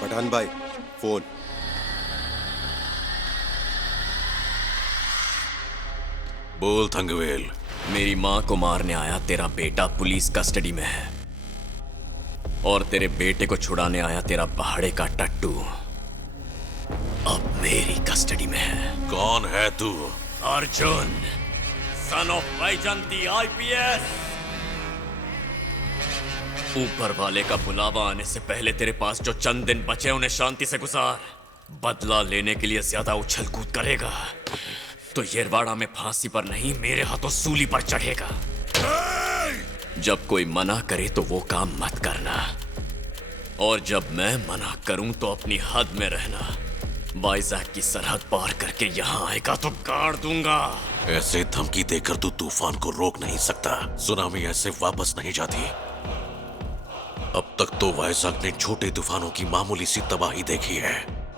पठान भाई, फोन। बोल थंगवेल। मेरी माँ को मारने आया तेरा बेटा पुलिस कस्टडी में है, और तेरे बेटे को छुड़ाने आया तेरा पहाड़े का टट्टू अब मेरी कस्टडी में है। कौन है तू? Arjun, son of Vaijayanti IPS. ऊपर वाले का बुलावा आने से पहले तेरे पास जो चंद दिन बचे उन्हें शांति से गुजार। बदला लेने के लिए ज्यादा उछल कूद करेगा तो येरवाड़ा में फांसी पर नहीं, मेरे हाथों सूली पर चढ़ेगा। जब कोई मना करे तो वो काम मत करना, और जब मैं मना करूं तो अपनी हद में रहना। वाइजैक की सरहद पार करके यहाँ आएगा तो गाड़ दूंगा। ऐसे धमकी देकर तू तूफान को रोक नहीं सकता। सुनामी ऐसे वापस नहीं जाती। अब तक तो वाइजैक ने छोटे तूफानों की मामूली सी तबाही देखी है,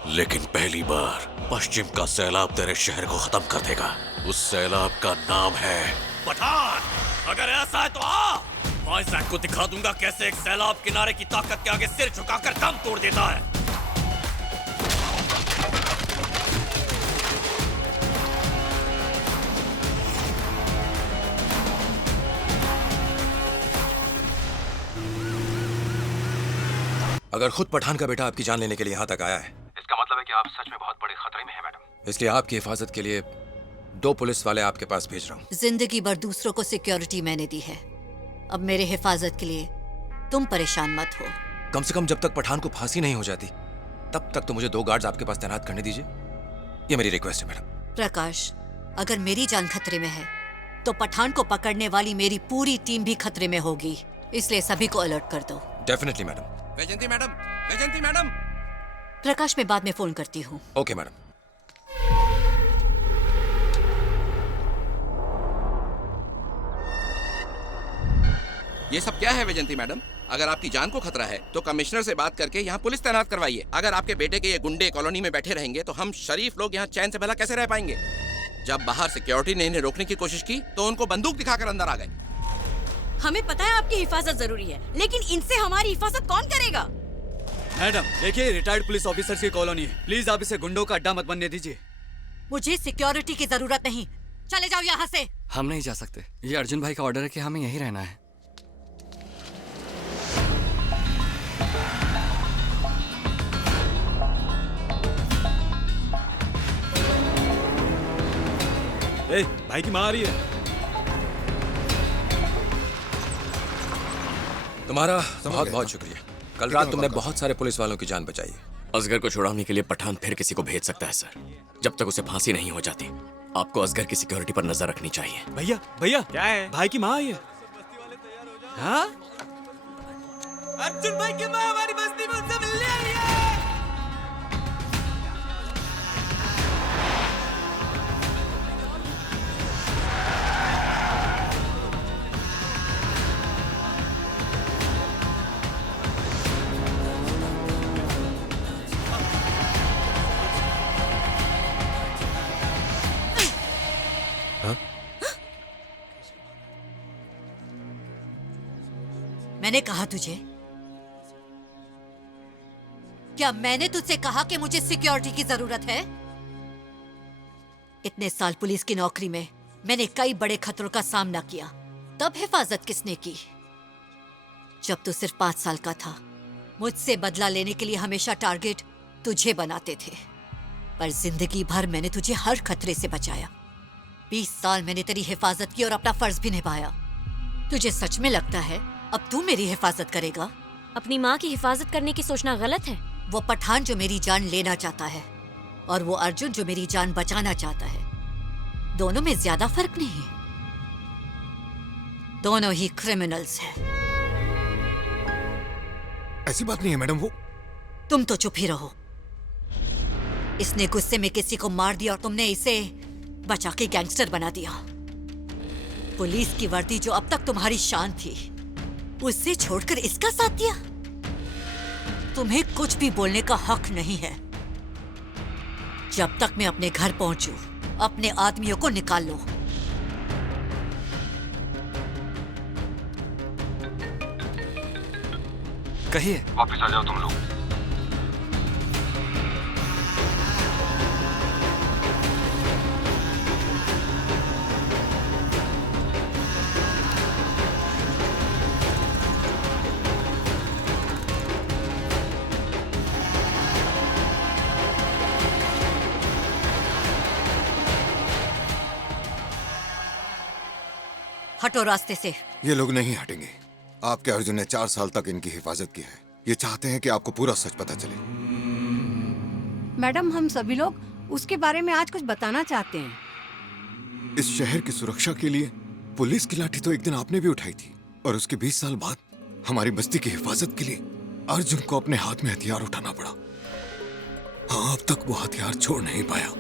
लेकिन पहली बार पश्चिम का सैलाब तेरे शहर को खत्म कर देगा। उस सैलाब का नाम है पठान। अगर ऐसा है तो आ, वाइजैक को दिखा दूंगा कैसे एक सैलाब किनारे की ताकत के आगे सिर झुकाकर दम तोड़ देता है। अगर खुद पठान का बेटा आपकी जान लेने के लिए यहाँ तक आया है, इसका मतलब है कि आप सच में बहुत बड़े खतरे में हैं मैडम। इसलिए आपकी हिफाजत के लिए 2 पुलिस वाले आपके पास भेज रहा हूँ। जिंदगी भर दूसरों को सिक्योरिटी मैंने दी है, अब मेरे हिफाजत के लिए तुम परेशान मत हो। कम से कम जब तक पठान को फांसी नहीं हो जाती तब तक तो मुझे 2 गार्ड्स आपके पास तैनात करने दीजिए। ये मेरी रिक्वेस्ट है मैडम। प्रकाश, अगर मेरी जान खतरे में है तो पठान को पकड़ने वाली मेरी पूरी टीम भी खतरे में होगी, इसलिए सभी को अलर्ट कर दो। Definitely madam. Vaijanti madam, Vaijanti madam. Prakash, मैं बाद में फोन करती हूँ। Okay madam. ये सब क्या है वैजंती मैडम? अगर आपकी जान को खतरा है तो कमिश्नर से बात करके यहाँ पुलिस तैनात करवाइए। अगर आपके बेटे के ये गुंडे कॉलोनी में बैठे रहेंगे तो हम शरीफ लोग यहाँ चैन से भला कैसे रह पाएंगे? जब बाहर सिक्योरिटी ने इन्हें रोकने की कोशिश की तो उनको बंदूक दिखाकर अंदर आ गए। हमें पता है आपकी हिफाजत जरूरी है, लेकिन इनसे हमारी हिफाजत कौन करेगा? मैडम देखिए, रिटायर्ड पुलिस ऑफिसर्स की कॉलोनी है, प्लीज आप इसे गुंडों का अड्डा मत बनने दीजिए। मुझे सिक्योरिटी की जरूरत नहीं, चले जाओ यहाँ से। हम नहीं जा सकते, ये अर्जुन भाई का ऑर्डर है कि हमें यहीं रहना है। ए, भाई की माँ आ रही है। तुम्हारा बहुत बहुत शुक्रिया। कल रात तुमने बहुत सारे पुलिस वालों की जान बचाई। असगर को छुड़ाने के लिए पठान फिर किसी को भेज सकता है सर, जब तक उसे फांसी नहीं हो जाती। आपको असगर की सिक्योरिटी पर नजर रखनी चाहिए। भैया भैया, क्या है? भाई की माँ आई है। हाँ? अर्जुन भाई की माँ हमारी बस्ती में उनसे मिलने आई है। मैंने कहा तुझे? क्या मैंने तुझसे कहा कि मुझे सिक्योरिटी की जरूरत है? इतने साल पुलिस की नौकरी में मैंने कई बड़े खतरों का सामना किया, तब हिफाजत किसने की? जब तू सिर्फ 5 साल का था, मुझसे बदला लेने के लिए हमेशा टारगेट तुझे बनाते थे, पर जिंदगी भर मैंने तुझे हर खतरे से बचाया। 20 साल मैंने तेरी हिफाजत की और अपना फर्ज भी निभाया। तुझे सच में लगता है अब तू मेरी हिफाजत करेगा? अपनी माँ की हिफाजत करने की सोचना गलत है। वो पठान जो मेरी जान लेना चाहता है और वो अर्जुन जो मेरी जान बचाना चाहता है, दोनों में ज्यादा फर्क नहीं है। दोनों ही क्रिमिनल्स हैं। ऐसी बात नहीं है मैडम। वो तुम तो चुप ही रहो। इसने गुस्से में किसी को मार दिया और तुमने इसे बचा के गैंगस्टर बना दिया। पुलिस की वर्दी जो अब तक तुम्हारी शान थी, उससे छोड़कर इसका साथ दिया। तुम्हें कुछ भी बोलने का हक नहीं है। जब तक मैं अपने घर पहुंचूं, अपने आदमियों को निकाल लो। कहिए। वापस आ जाओ तुम लोग। हटो रास्ते से। ये लोग नहीं हटेंगे। आपके अर्जुन ने 4 साल तक इनकी हिफाजत की है। ये चाहते हैं कि आपको पूरा सच पता चले। मैडम, हम सभी लोग उसके बारे में आज कुछ बताना चाहते हैं। इस शहर की सुरक्षा के लिए पुलिस की लाठी तो एक दिन आपने भी उठाई थी, और उसके 20 साल बाद हमारी बस्ती की हिफाजत के लिए अर्जुन को अपने हाथ में हथियार उठाना पड़ा। हाँ, अब तक वो हथियार छोड़ नहीं पाया।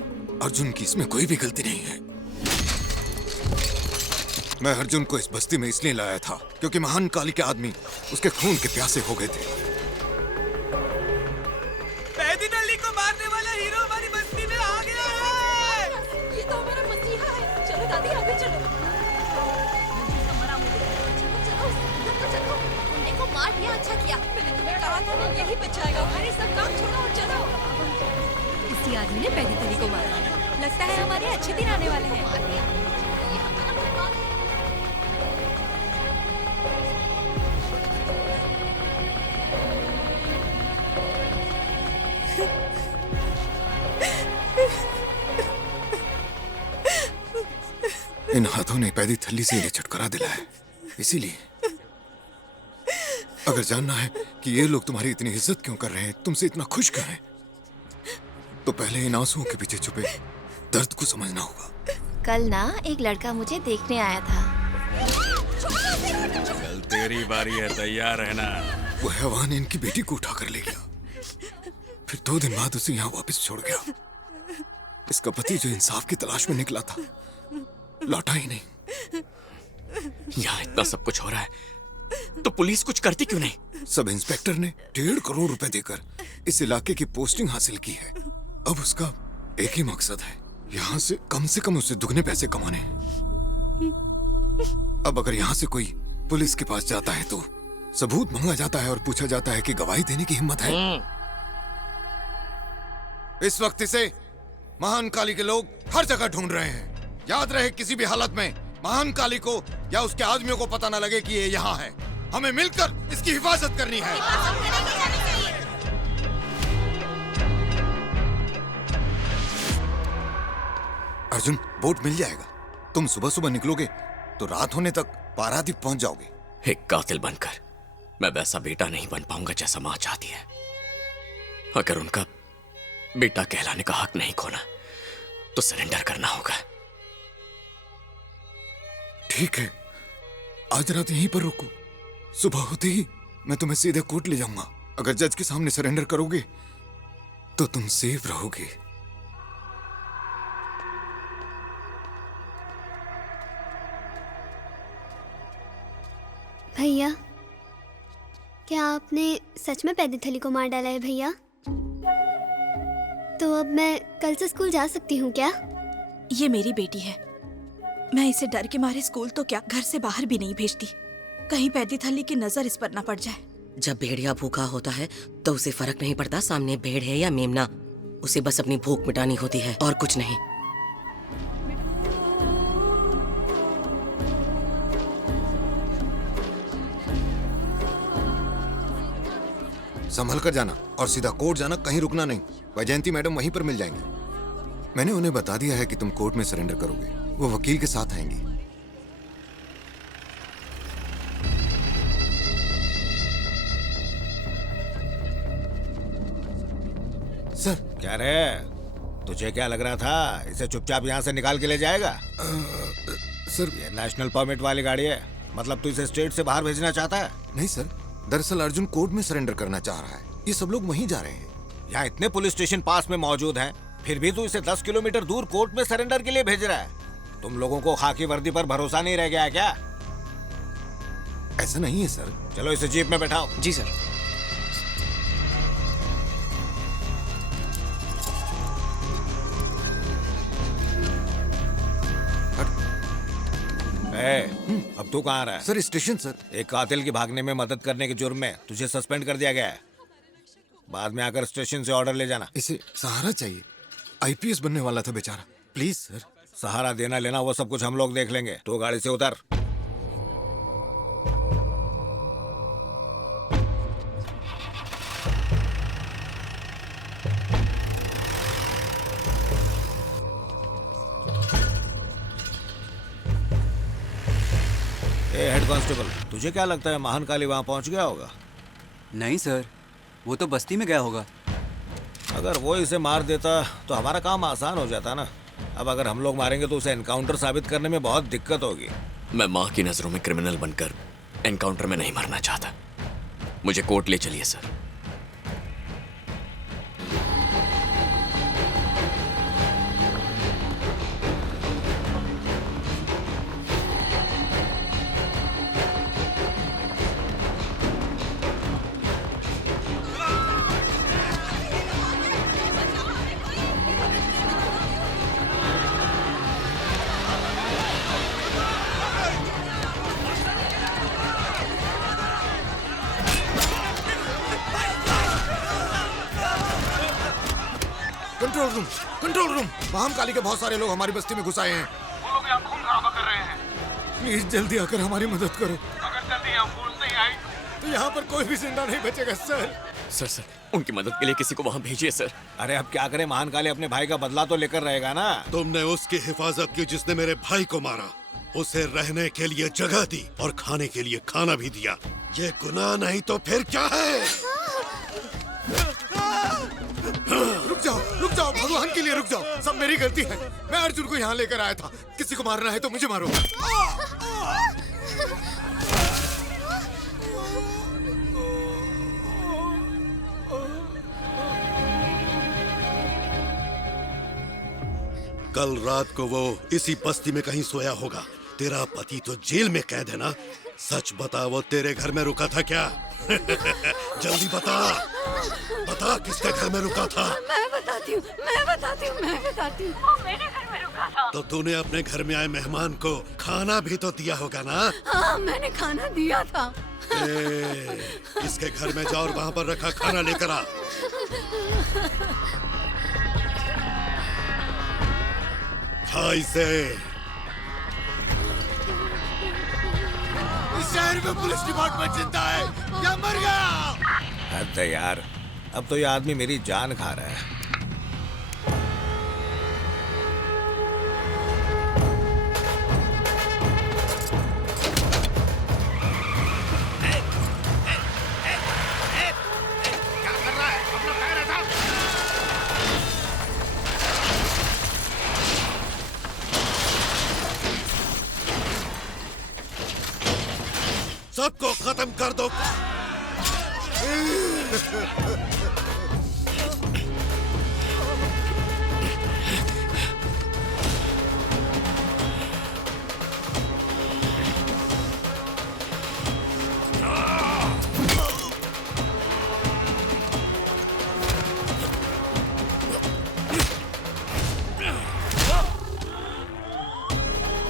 अर्जुन की इसमें कोई भी गलती नहीं है। मैं अर्जुन को इस बस्ती में इसलिए लाया था क्योंकि महान काली के आदमी उसके खून के प्यासे हो गए थे। पैदिन अली को मारने वाला हीरो हमारी बस्ती में आ गया है। ये तो हमारा मसीहा है। चलो दादी, आगे चलो। तुमने को मार दिया, अच्छा किया। मैंने तुम्हें कहा था ना, यही बचाएगा। हमारे सब काम छोड़ो और चलो। इसी आदमी ने पैदिन अली को मारा। लगता है हमारे अच्छे दिन आने वाले हैं। इन हाथों ने पैदी थल्ली से इन्हें छुटकारा दिलाया है। इसीलिए अगर जानना है कि ये लोग तुम्हारी इतनी इज्जत क्यों कर रहे हैं, तुमसे इतना खुश क्यों हैं, तो पहले इन आंसुओं के पीछे छुपे दर्द को समझना होगा। कल ना एक लड़का मुझे देखने आया था। कल तेरी बारी है, तैयार रहना। वो हैवान इनकी बेटी को उठा कर ले गया, फिर 2 दिन बाद उसे यहाँ वापस छोड़ गया। इसका पति जो इंसाफ की तलाश में निकला था, लौटा ही नहीं। यहाँ इतना सब कुछ हो रहा है तो पुलिस कुछ करती क्यों नहीं? सब इंस्पेक्टर ने 1.5 करोड़ रुपए देकर इस इलाके की पोस्टिंग हासिल की है। अब उसका एक ही मकसद है, यहाँ से कम उससे दुगने पैसे कमाने। अब अगर यहाँ से कोई पुलिस के पास जाता है तो सबूत मांगा जाता है और पूछा जाता है कि गवाही देने की हिम्मत है। इस वक्त इसे महान काली के लोग हर जगह ढूंढ रहे हैं। याद रहे, किसी भी हालत में महान काली को या उसके आदमियों को पता न लगे कि ये यहाँ है। हमें मिलकर इसकी हिफाजत करनी है। अर्जुन, बोट मिल जाएगा। तुम सुबह सुबह निकलोगे तो रात होने तक पारादीप पहुंच जाओगे। एक कातिल बनकर मैं वैसा बेटा नहीं बन पाऊंगा जैसा मां चाहती है। अगर उनका बेटा कहलाने का हक नहीं खोना तो सरेंडर करना होगा। ठीक है, आज रात यहीं पर रुको। सुबह होते ही मैं तुम्हें सीधे कोर्ट ले जाऊंगा। अगर जज के सामने सरेंडर करोगे तो तुम सेफ रहोगे। भैया, क्या आपने सच में पैदी थली को मार डाला है भैया? तो अब मैं कल से स्कूल जा सकती हूँ क्या? ये मेरी बेटी है। मैं इसे डर के मारे स्कूल तो क्या घर से बाहर भी नहीं भेजती। कहीं पैदी थली की नजर इस पर न पड़ जाए। जब भेड़िया भूखा होता है तो उसे फर्क नहीं पड़ता सामने भेड़ है या मेमना। उसे बस अपनी भूख मिटानी होती है और कुछ नहीं। संभल कर जाना और सीधा कोर्ट जाना, कहीं रुकना नहीं। वैजयंती मैडम वहीं पर मिल जाएंगी। मैंने उन्हें बता दिया है कि तुम कोर्ट में सरेंडर करोगे। वो वकील के साथ आएंगी। सर। क्या रे, तुझे क्या लग रहा था इसे चुपचाप यहाँ से निकाल के ले जाएगा? सर, ये नेशनल परमिट वाली गाड़ी है, मतलब तू इसे स्टेट से बाहर भेजना चाहता है? नहीं सर, दरअसल अर्जुन कोर्ट में सरेंडर करना चाह रहा है। ये सब लोग वहीं जा रहे हैं। यहाँ इतने पुलिस स्टेशन पास में मौजूद हैं, फिर भी तू इसे 10 किलोमीटर दूर कोर्ट में सरेंडर के लिए भेज रहा है। तुम लोगों को खाकी वर्दी पर भरोसा नहीं रह गया है क्या? ऐसा नहीं है सर। चलो इसे जीप में बैठाओ। जी सर। अब तू कहाँ रहा है? Sir station sir. एक कातिल की भागने में मदद करने के जुर्म में तुझे सस्पेंड कर दिया गया है। बाद में आकर स्टेशन से ऑर्डर ले जाना। इसे सहारा चाहिए। आईपीएस बनने वाला था बेचारा। Please sir. सहारा देना लेना वो सब कुछ हम लोग देख लेंगे। तो गाड़ी से उतर। हेड कांस्टेबल, तुझे क्या लगता है महान काली वहां पहुंच गया होगा? नहीं सर, वो तो बस्ती में गया होगा। अगर वो इसे मार देता तो हमारा काम आसान हो जाता ना। अब अगर हम लोग मारेंगे तो उसे एनकाउंटर साबित करने में बहुत दिक्कत होगी। मैं माँ की नजरों में क्रिमिनल बनकर एनकाउंटर में नहीं मरना चाहता। मुझे कोर्ट ले चलिए सर। Control room. महान काली के बहुत सारे लोग हमारी बस्ती में घुस आए हैं। वो लोग यहाँ खून खराबा कर रहे हैं। प्लीज जल्दी आकर हमारी मदद करो। अगर जल्दी यहाँ पुलिस नहीं आई तो यहाँ पर कोई भी जिंदा नहीं बचेगा सर। सर उनकी मदद के लिए किसी को वहाँ भेजिए सर। अरे अब क्या करें, महान काली अपने भाई का बदला तो लेकर रहेगा ना। तुमने उसकी हिफाजत की जिसने मेरे भाई को मारा। उसे रहने के लिए जगह दी और खाने के लिए खाना भी दिया। ये गुनाह नहीं तो फिर क्या है? रुक जाओ, भगवान के लिए रुक जाओ। सब मेरी गलती है। मैं अर्जुन को यहाँ लेकर आया था। किसी को मारना है तो मुझे मारो। कल रात को वो इसी बस्ती में कहीं सोया होगा। तेरा पति तो जेल में कैद है ना? सच बता, वो तेरे घर में रुका था क्या? जल्दी बता किसके घर में रुका था? मैं बताती हूँ। वो मेरे घर में रुका था। तो तूने अपने घर में आए मेहमान को खाना भी तो दिया होगा ना? हाँ, मैंने खाना दिया था। इसके घर में जाओ और वहाँ पर रखा खाना लेकर आ। खा इसे। इस शहर में पुलिस डिपार्टमेंट जिंदा है या मर गया? हद है यार, अब तो ये आदमी मेरी जान खा रहा है। क्या कर रहा है? अपना पैर हटा। सबको खत्म कर दो।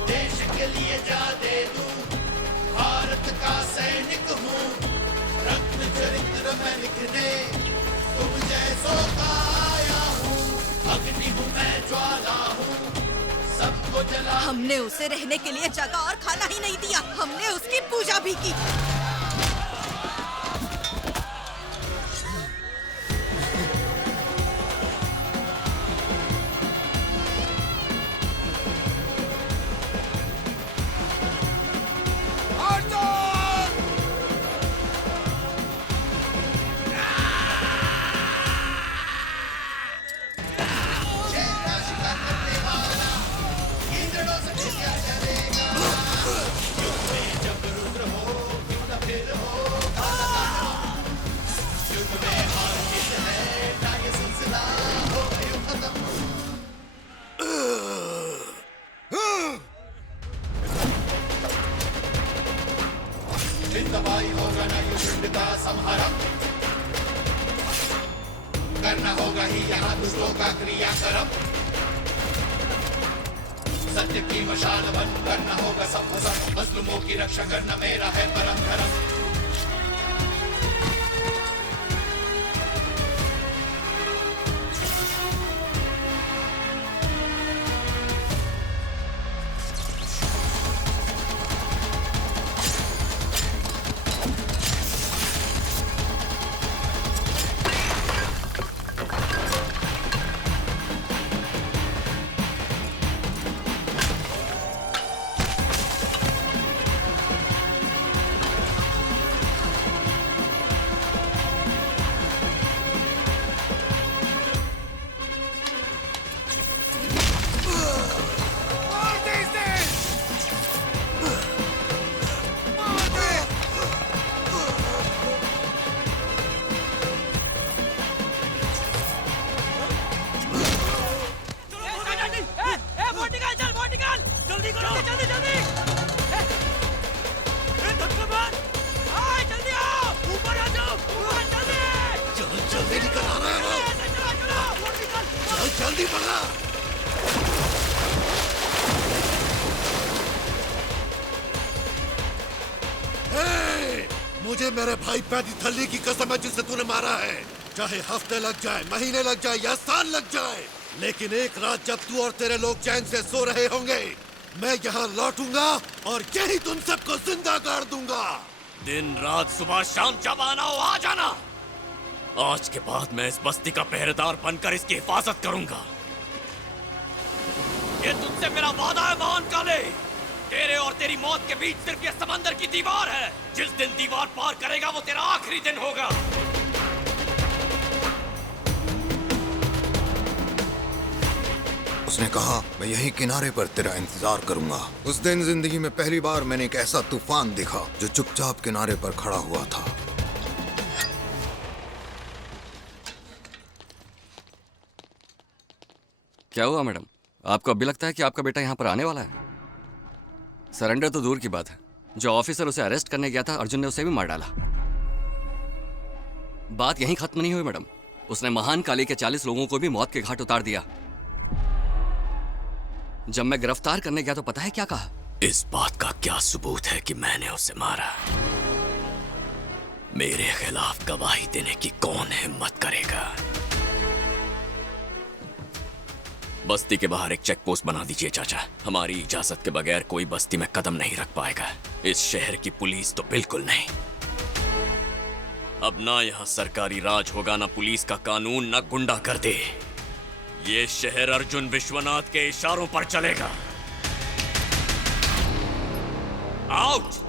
देश के लिए जा दे दूं, भारत का हमने उसे रहने के लिए जगह और खाना ही नहीं दिया, हमने उसकी पूजा भी की। करना होगा ही यहाँ दुष्टों का क्रियाकर्म, सत्य की मशाल बन करना होगा सब मजलूमों की रक्षा करना मेरा है परम धर्म। जल्दी पकड़ा। मुझे मेरे भाई पैदी थल्ली की कसम है जिसे तूने मारा है, चाहे हफ्ते लग जाए, महीने लग जाए या साल लग जाए, लेकिन एक रात जब तू और तेरे लोग चैन से सो रहे होंगे, मैं यहाँ लौटूंगा और यही तुम सबको जिंदा गाड़ दूंगा। दिन रात सुबह शाम जब आना हो आ जाना। आज के बाद मैं इस बस्ती का पहरेदार बनकर इसकी हिफाजत करूंगा। ये तुझसे मेरा वादा है महान काले। तेरे और तेरी मौत के बीच सिर्फ ये समंदर की दीवार है। जिस दिन दीवार पार करेगा वो तेरा आखिरी दिन होगा। उसने कहा मैं यही किनारे पर तेरा इंतजार करूंगा। उस दिन जिंदगी में पहली बार मैंने एक ऐसा तूफान देखा जो चुपचाप किनारे पर खड़ा हुआ था। क्या हुआ मैडम? आपको अभी लगता है कि आपका बेटा यहाँ पर आने वाला है? सरेंडर तो दूर की बात है, जो ऑफिसर उसे अरेस्ट करने गया था अर्जुन ने उसे भी मार डाला। बात यहीं खत्म नहीं हुई मैडम। उसने महान काली के 40 लोगों को भी मौत के घाट उतार दिया। जब मैं गिरफ्तार करने गया तो पता है क्या कहा? इस बात का क्या सबूत है कि मैंने उसे मारा? मेरे खिलाफ गवाही देने की कौन हिम्मत करेगा? बस्ती के बाहर एक चेक पोस्ट बना दीजिए चाचा। हमारी इजाजत के बगैर कोई बस्ती में कदम नहीं रख पाएगा। इस शहर की पुलिस तो बिल्कुल नहीं। अब ना यहाँ सरकारी राज होगा, ना पुलिस का कानून, ना गुंडागर्दी। ये शहर अर्जुन विश्वनाथ के इशारों पर चलेगा। आउट!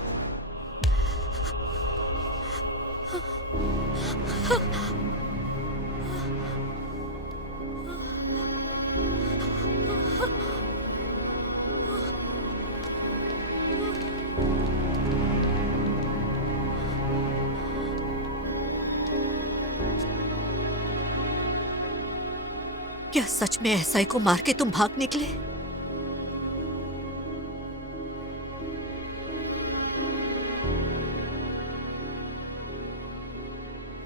क्या सच में एसआई को मार के तुम भाग निकले?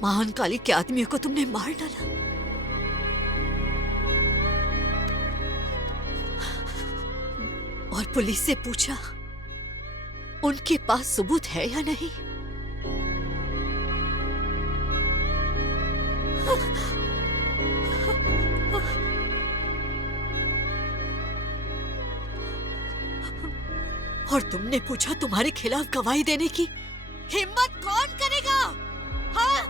महान काली के आदमियों को तुमने मार डाला? और पुलिस से पूछा उनके पास सबूत है या नहीं? और तुमने पूछा तुम्हारे खिलाफ गवाही देने की हिम्मत कौन करेगा? हाँ?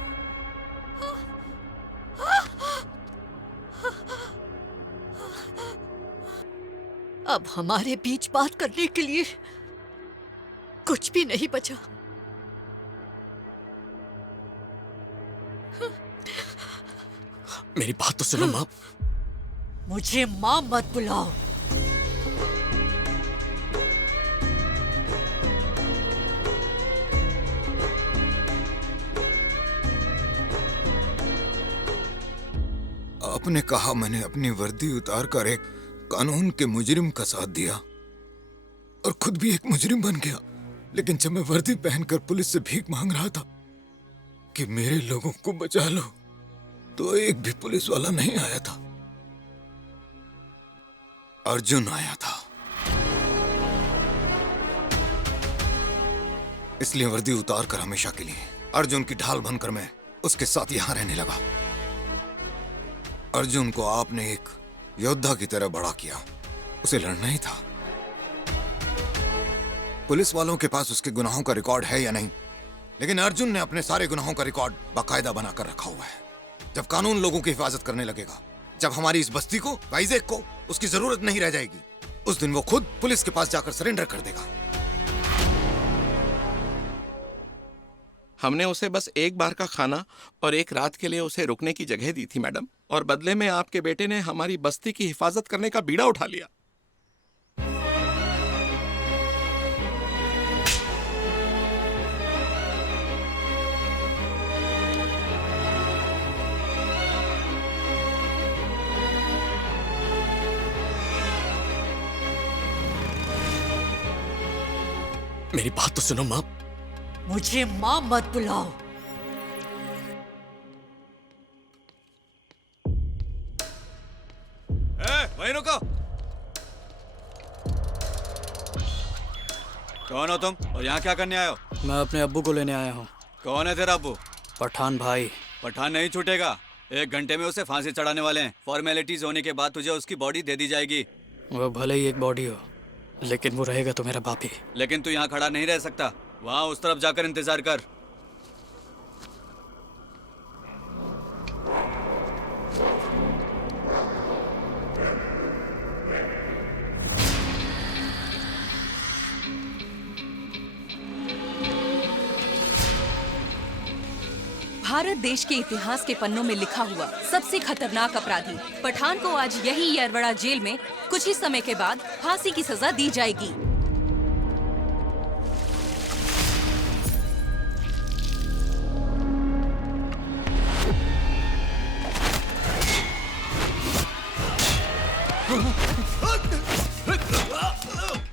अब हमारे बीच बात करने के लिए कुछ भी नहीं बचा। मेरी बात तो सुनो माँ। मुझे माँ मत बुलाओ। आपने कहा मैंने अपनी वर्दी उतार कर एक कानून के मुजरिम का साथ दिया और खुद भी एक मुजरिम बन गया। लेकिन जब मैं वर्दी पहनकर पुलिस से भीख मांग रहा था कि मेरे लोगों को बचा लो, तो एक भी पुलिस वाला नहीं आया था। अर्जुन आया था, इसलिए वर्दी उतार कर हमेशा के लिए अर्जुन की ढाल बनकर मैं उसके साथ यहां रहने लगा। अर्जुन को आपने एक योद्धा की तरह बड़ा किया, उसे लड़ना ही था। पुलिस वालों के पास उसके गुनाहों का रिकॉर्ड है या नहीं, लेकिन अर्जुन ने अपने सारे गुनाहों का रिकॉर्ड बाकायदा बनाकर रखा हुआ है। जब कानून लोगों की हिफाजत करने लगेगा, जब हमारी इस बस्ती को, वाइजेक को उसकी जरूरत नहीं रह जाएगी, उस दिन वो खुद पुलिस के पास जाकर सरेंडर कर देगा। हमने उसे बस एक बार का खाना और एक रात के लिए उसे रुकने की जगह दी थी मैडम, और बदले में आपके बेटे ने हमारी बस्ती की हिफाजत करने का बीड़ा उठा लिया। मेरी बात तो सुनो माँ। मुझे माँ मत बुलाओ। वहीं रुको। कौन हो तुम और यहाँ क्या करने आए हो? मैं अपने अब्बू को लेने आया हूँ। कौन है तेरा अब्बू? पठान भाई। पठान नहीं छूटेगा, 1 घंटे में उसे फांसी चढ़ाने वाले हैं। फॉर्मेलिटीज होने के बाद तुझे उसकी बॉडी दे दी जाएगी। वो भले ही एक बॉडी हो, लेकिन वो रहेगा तो मेरा बाप ही। लेकिन तू यहाँ खड़ा नहीं रह सकता, वहाँ उस तरफ जाकर इंतजार कर। भारत देश के इतिहास के पन्नों में लिखा हुआ सबसे खतरनाक अपराधी पठान को आज यही यरवड़ा जेल में कुछ ही समय के बाद फांसी की सजा दी जाएगी।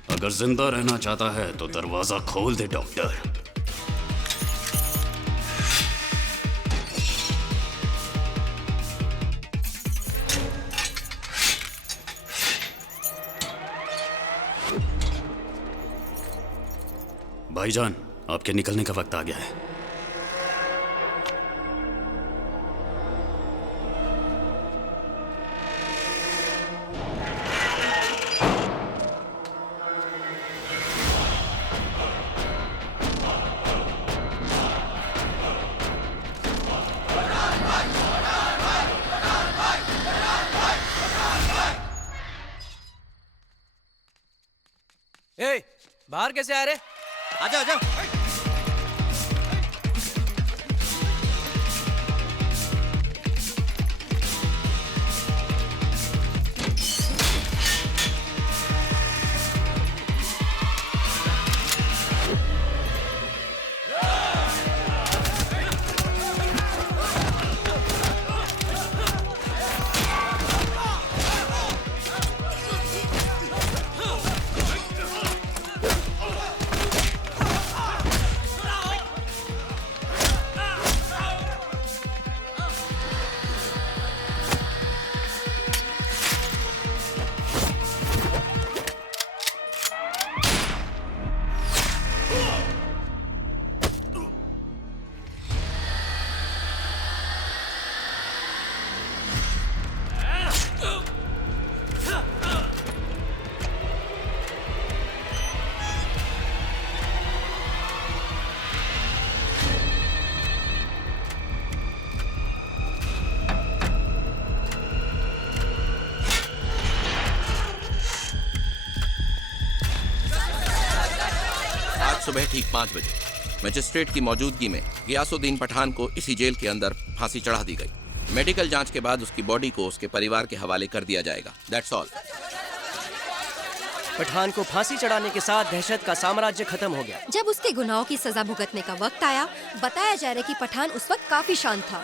अगर जिंदा रहना चाहता है तो दरवाजा खोल दे डॉक्टर। भाईजान, आपके निकलने का वक्त आ गया है। ए, बाहर कैसे आ रहे? आजा आजा। सुबह ठीक 5 बजे मजिस्ट्रेट की मौजूदगी में गियासुद्दीन पठान को इसी जेल के अंदर फांसी चढ़ा दी गई। मेडिकल जांच के बाद उसकी बॉडी को उसके परिवार के हवाले कर दिया जाएगा। That's all. पठान को फांसी चढ़ाने के साथ दहशत का साम्राज्य खत्म हो गया। जब उसके गुनाहों की सजा भुगतने का वक्त आया, बताया जा रहा है कि पठान उस वक्त काफी शांत था।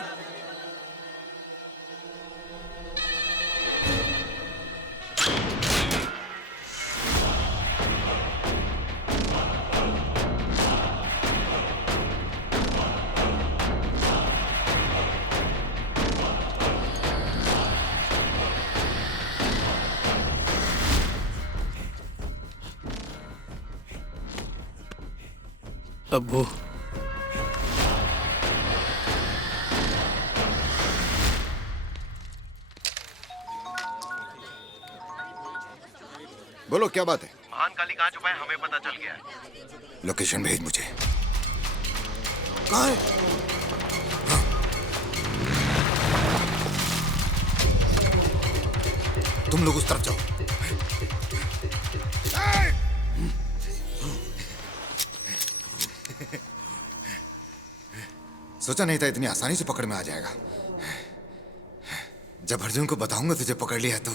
अब्बू, बोलो क्या बात है? महान काली कहाँ छुपा है हमें पता चल गया है। लोकेशन भेज मुझे। कहाँ है? हाँ। तुम लोग उस तरफ जाओ। सोचा नहीं था इतनी आसानी से पकड़ में आ जाएगा। जब अर्जुन को बताऊंगा तुझे पकड़ लिया तो।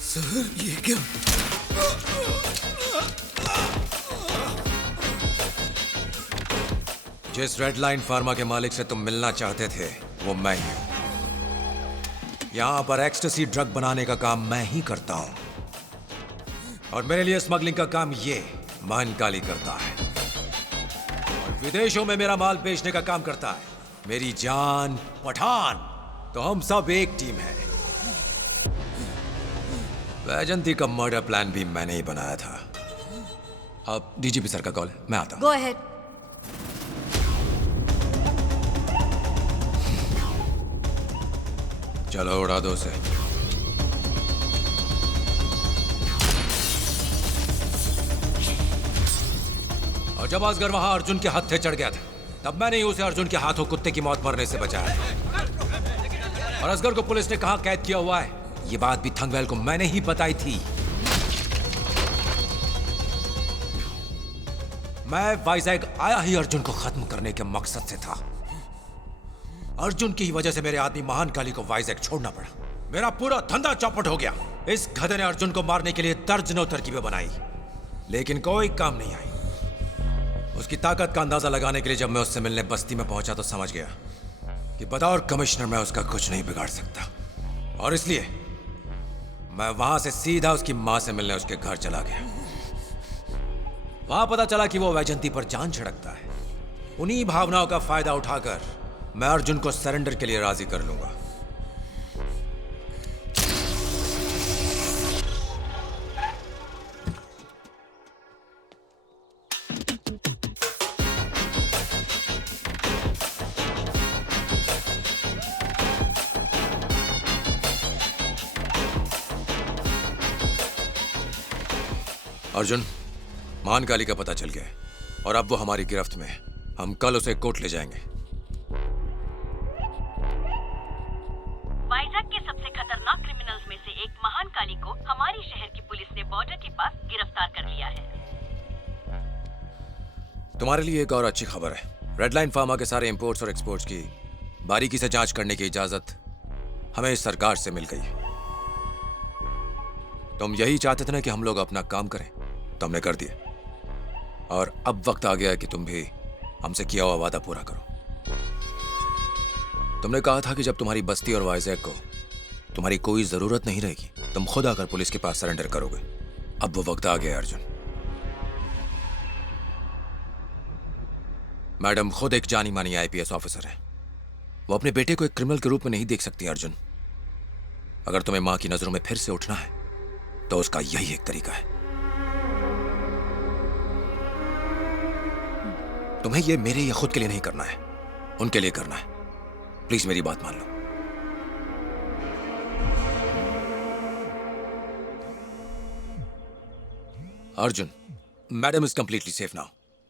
सर ये क्या? जिस रेड लाइन फार्मा के मालिक से तुम मिलना चाहते थे वो मैं ही हूं। यहां पर एक्सटेसी ड्रग बनाने का काम मैं ही करता हूं और मेरे लिए स्मगलिंग का काम ये महानकाली करता है और विदेशों में मेरा माल बेचने का काम करता है मेरी जान पठान। तो हम सब एक टीम है। वैजंती का मर्डर प्लान भी मैंने ही बनाया था। अब डीजीपी सर का कॉल है, मैं आता हूं। Go ahead. चलो उड़ा दो उसे। और जब असगर वहां अर्जुन के हत्थे चढ़ गया था तब मैंने ही उसे अर्जुन के हाथों कुत्ते की मौत मरने से बचाया। और असगर को पुलिस ने कहां कैद किया हुआ है ये बात भी थंगवेल को मैंने ही बताई थी। मैं वाइजैग आया ही अर्जुन को खत्म करने के मकसद से था। अर्जुन की ही वजह से मेरे आदमी महानकाली को वाइजैग छोड़ना पड़ा। मेरा पूरा धंधा चौपट हो गया। इस गधे ने अर्जुन को मारने के लिए दर्जनों तरकीबें बनाई लेकिन कोई काम नहीं आई। उसकी ताकत का अंदाजा लगाने के लिए जब मैं उससे मिलने बस्ती में पहुंचा तो समझ गया कि बतौर कमिश्नर मैं उसका कुछ नहीं बिगाड़ सकता। और इसलिए मैं वहां से सीधा उसकी मां से मिलने उसके घर चला गया। वहां पता चला कि वो वैजंती पर जान छिड़कता है। उन्हीं भावनाओं का फायदा उठाकर मैं अर्जुन को सरेंडर के लिए राजी कर लूंगा। अर्जुन, महानकाली का पता चल गया है और अब वो हमारी गिरफ्त में है। हम कल उसे कोर्ट ले जाएंगे। वाइजैग के सबसे खतरनाक क्रिमिनल्स में से एक महानकाली को हमारी शहर की पुलिस ने बॉर्डर के पास गिरफ्तार कर लिया है। तुम्हारे लिए एक और अच्छी खबर है। रेड लाइन फार्मा के सारे इंपोर्ट्स और एक्सपोर्ट्स की बारीकी से जांच करने की इजाजत हमें इस सरकार से मिल गई है। तुम यही चाहते थे ना कि हम लोग अपना काम करें, तो हमने कर दिया। और अब वक्त आ गया है कि तुम भी हमसे किया हुआ वादा पूरा करो। तुमने कहा था कि जब तुम्हारी बस्ती और वाइजैग को तुम्हारी कोई जरूरत नहीं रहेगी तुम खुद आकर पुलिस के पास सरेंडर करोगे। अब वो वक्त आ गया है अर्जुन। मैडम खुद एक जानी मानी आईपीएस ऑफिसर है। वो अपने बेटे को एक क्रिमिनल के रूप में नहीं देख सकती अर्जुन। अगर तुम्हें मां की नजरों में फिर से उठना है तो उसका यही एक तरीका है। तुम्हें ये मेरे या खुद के लिए नहीं करना है, उनके लिए करना है। प्लीज मेरी बात मान लो। Arjun, madam is completely safe now.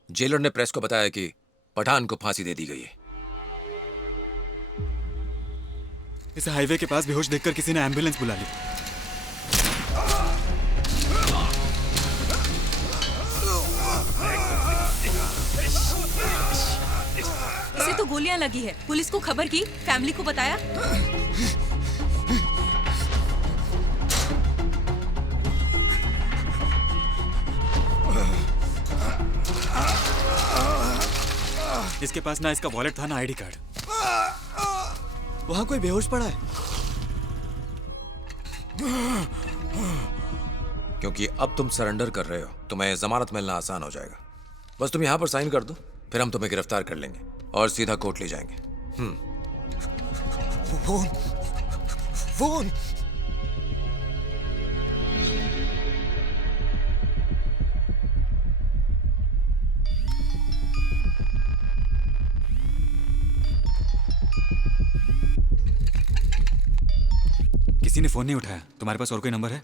Jailer ने प्रेस को बताया कि पठान को फांसी दे दी गई है। इसे हाईवे के पास बेहोश देखकर किसी ने एम्बुलेंस बुला ली। इसे तो गोलियां लगी है। पुलिस को खबर की, फैमिली को बताया? इसके पास ना इसका वॉलेट था ना आईडी कार्ड। वहां कोई बेहोश पड़ा है। क्योंकि अब तुम सरेंडर कर रहे हो, तुम्हें जमानत मिलना आसान हो जाएगा। बस तुम यहां पर साइन कर दो, फिर हम तुम्हें गिरफ्तार कर लेंगे और सीधा कोर्ट ले जाएंगे। फोन फोन किसी ने फोन नहीं उठाया। तुम्हारे पास और कोई नंबर है?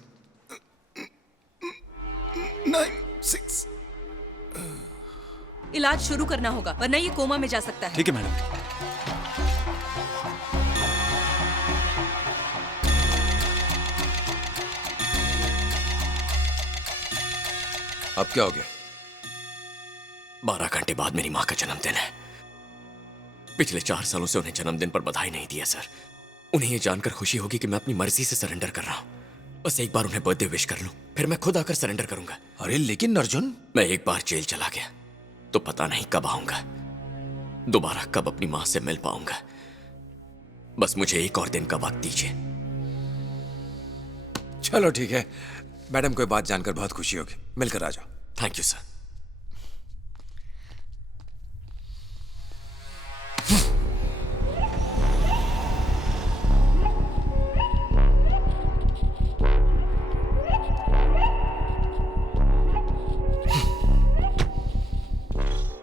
96। इलाज शुरू करना होगा वरना ये कोमा में जा सकता है। ठीक है मैडम। अब क्या हो गया? 12 घंटे बाद मेरी माँ का जन्मदिन है। पिछले 4 सालों से उन्हें जन्मदिन पर बधाई नहीं दिया सर। उन्हें यह जानकर खुशी होगी कि मैं अपनी मर्जी से सरेंडर कर रहा हूँ। बस एक बार उन्हें बर्थडे विश कर लूं, फिर मैं खुद आकर सरेंडर करूंगा। अरे लेकिन अर्जुन, मैं एक बार जेल चला गया तो पता नहीं कब आऊंगा, दोबारा कब अपनी माँ से मिल पाऊंगा। बस मुझे एक और दिन का वक्त दीजिए। चलो ठीक है, मैडम को बात जानकर बहुत खुशी होगी। मिलकर आ जाओ। Thank you sir.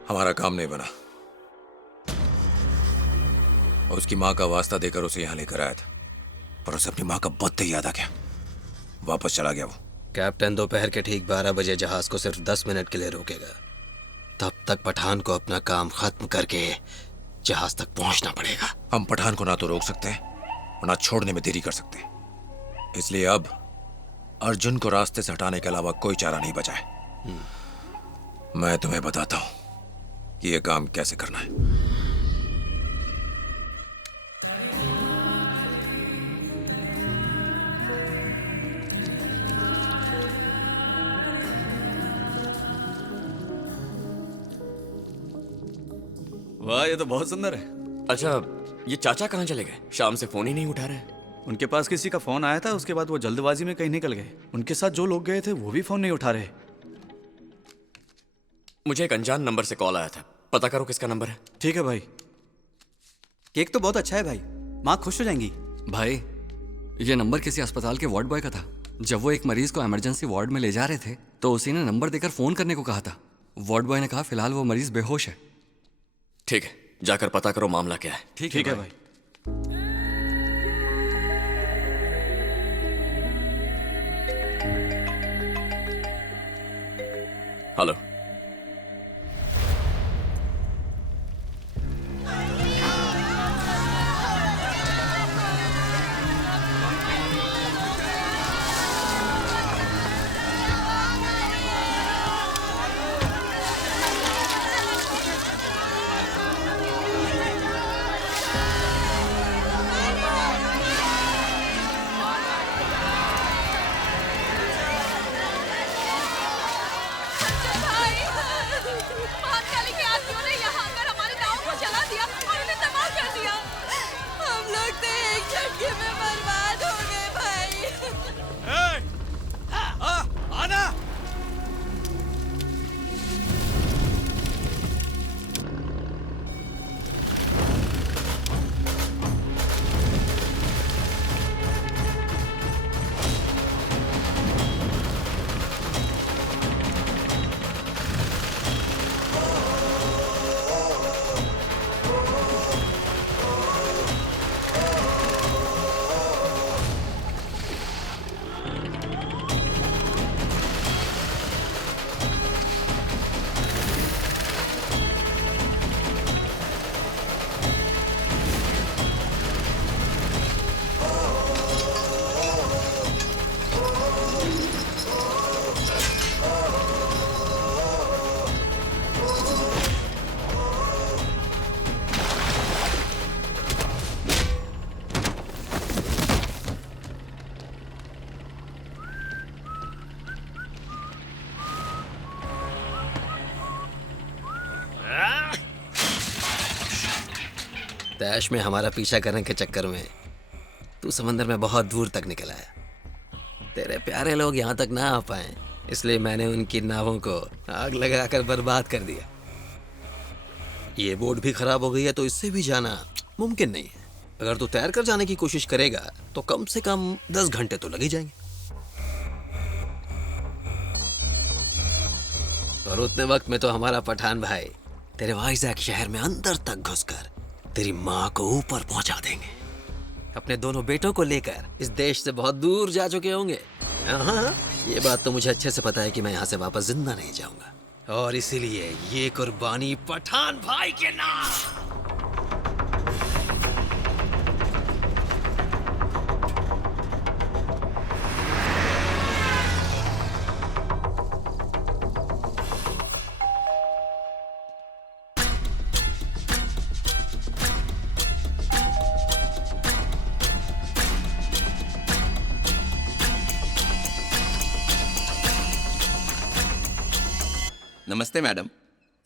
हमारा काम नहीं बना। उसकी माँ का वास्ता देकर उसे यहाँ लेकर आया था, पर उसे अपनी माँ का बर्थ याद आ गया। वापस चला गया वो। कैप्टन दोपहर के ठीक 12 बजे जहाज को सिर्फ 10 मिनट के लिए रोकेगा। तब तक पठान को अपना काम खत्म करके जहाज तक पहुंचना पड़ेगा। हम पठान को ना तो रोक सकते हैं और ना छोड़ने में देरी कर सकते हैं। इसलिए अब अर्जुन को रास्ते से हटाने के अलावा कोई चारा नहीं बचा है। मैं तुम्हें बताता हूं कि यह काम कैसे करना है। वाह, ये तो बहुत सुंदर है। अच्छा, ये चाचा कहाँ चले गए? शाम से फोन ही नहीं उठा रहे। उनके पास किसी का फोन आया था, उसके बाद वो जल्दबाजी में कहीं निकल गए। उनके साथ जो लोग गए थे वो भी फोन नहीं उठा रहे। मुझे एक अनजान नंबर से कॉल आया था, पता करो किसका नंबर है। ठीक है भाई। केक तो बहुत अच्छा है भाई, माँ खुश हो जाएंगी। भाई, ये नंबर किसी अस्पताल के वार्ड बॉय का था। जब वो एक मरीज को इमरजेंसी वार्ड में ले जा रहे थे तो उसी ने नंबर देकर फोन करने को कहा था। वार्ड बॉय ने कहा फिलहाल वो मरीज बेहोश है। ठीक है, जाकर पता करो मामला क्या है। ठीक है भाई। हेलो, डैश में हमारा पीछा करने के चक्कर में तू समंदर में बहुत दूर तक निकल आया। तेरे प्यारे लोग यहाँ तक ना आ पाए, इसलिए मैंने उनकी नावों को आग लगाकर बर्बाद कर दिया। ये बोट भी खराब हो गई है तो इससे भी जाना मुमकिन नहीं है। अगर तू तैर कर जाने की कोशिश करेगा तो कम से कम 10 घंटे तो लग ही जाएंगे। और उतने वक्त में तो हमारा पठान भाई तेरे वाइजैक शहर में अंदर तक घुसकर तेरी माँ को ऊपर पहुंचा देंगे। अपने दोनों बेटों को लेकर इस देश से बहुत दूर जा चुके होंगे। हाँ, ये बात तो मुझे अच्छे से पता है कि मैं यहाँ से वापस जिंदा नहीं जाऊंगा, और इसीलिए ये कुर्बानी पठान भाई के नाम। नमस्ते मैडम।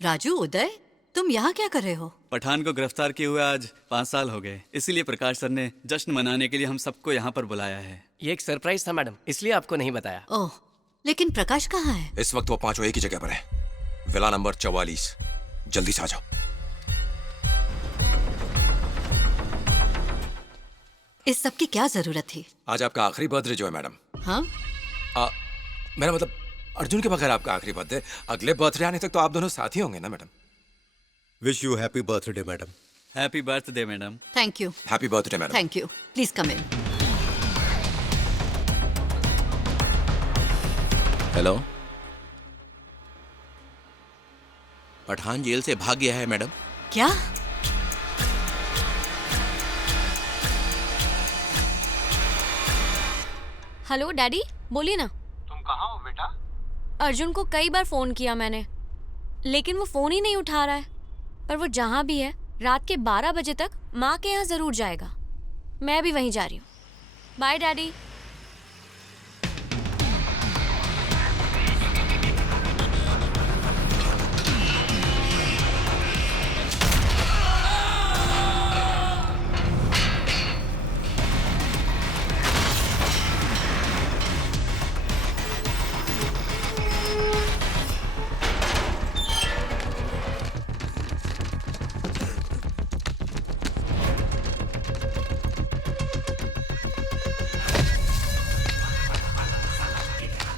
राजू, उदय, तुम यहाँ क्या कर रहे हो? पठान को गिरफ्तार किए हुए आज 5 साल हो गए, इसीलिए प्रकाश सर ने जश्न मनाने के लिए हम सबको यहाँ पर बुलाया है। ये एक सरप्राइज था मैडम, इसलिए आपको नहीं बताया। ओह, लेकिन प्रकाश कहाँ है? इस वक्त वो पांचों एक ही जगह पर है, विला नंबर 44। जल्दी से आ जाओ। इस सब की क्या जरूरत थी? आज आपका आखिरी बर्थडे जो है मैडम। हाँ? मेरा मतलब अर्जुन के बगैर आपका आखिरी बर्थडे। अगले बर्थडे आने तक तो आप दोनों साथ ही होंगे ना madam. Wish you happy birthday madam. Happy birthday madam. Thank you. Happy birthday madam. Thank you. Please come in. Hello, Pathan jail से भाग गया है मैडम। क्या? हेलो डैडी, बोलिए ना। तुम कहाँ हो बेटा? अर्जुन को कई बार फोन किया मैंने, लेकिन वो फोन ही नहीं उठा रहा है। पर वो जहाँ भी है, रात के 12 बजे तक माँ के यहाँ जरूर जाएगा। मैं भी वहीं जा रही हूँ। Bye daddy.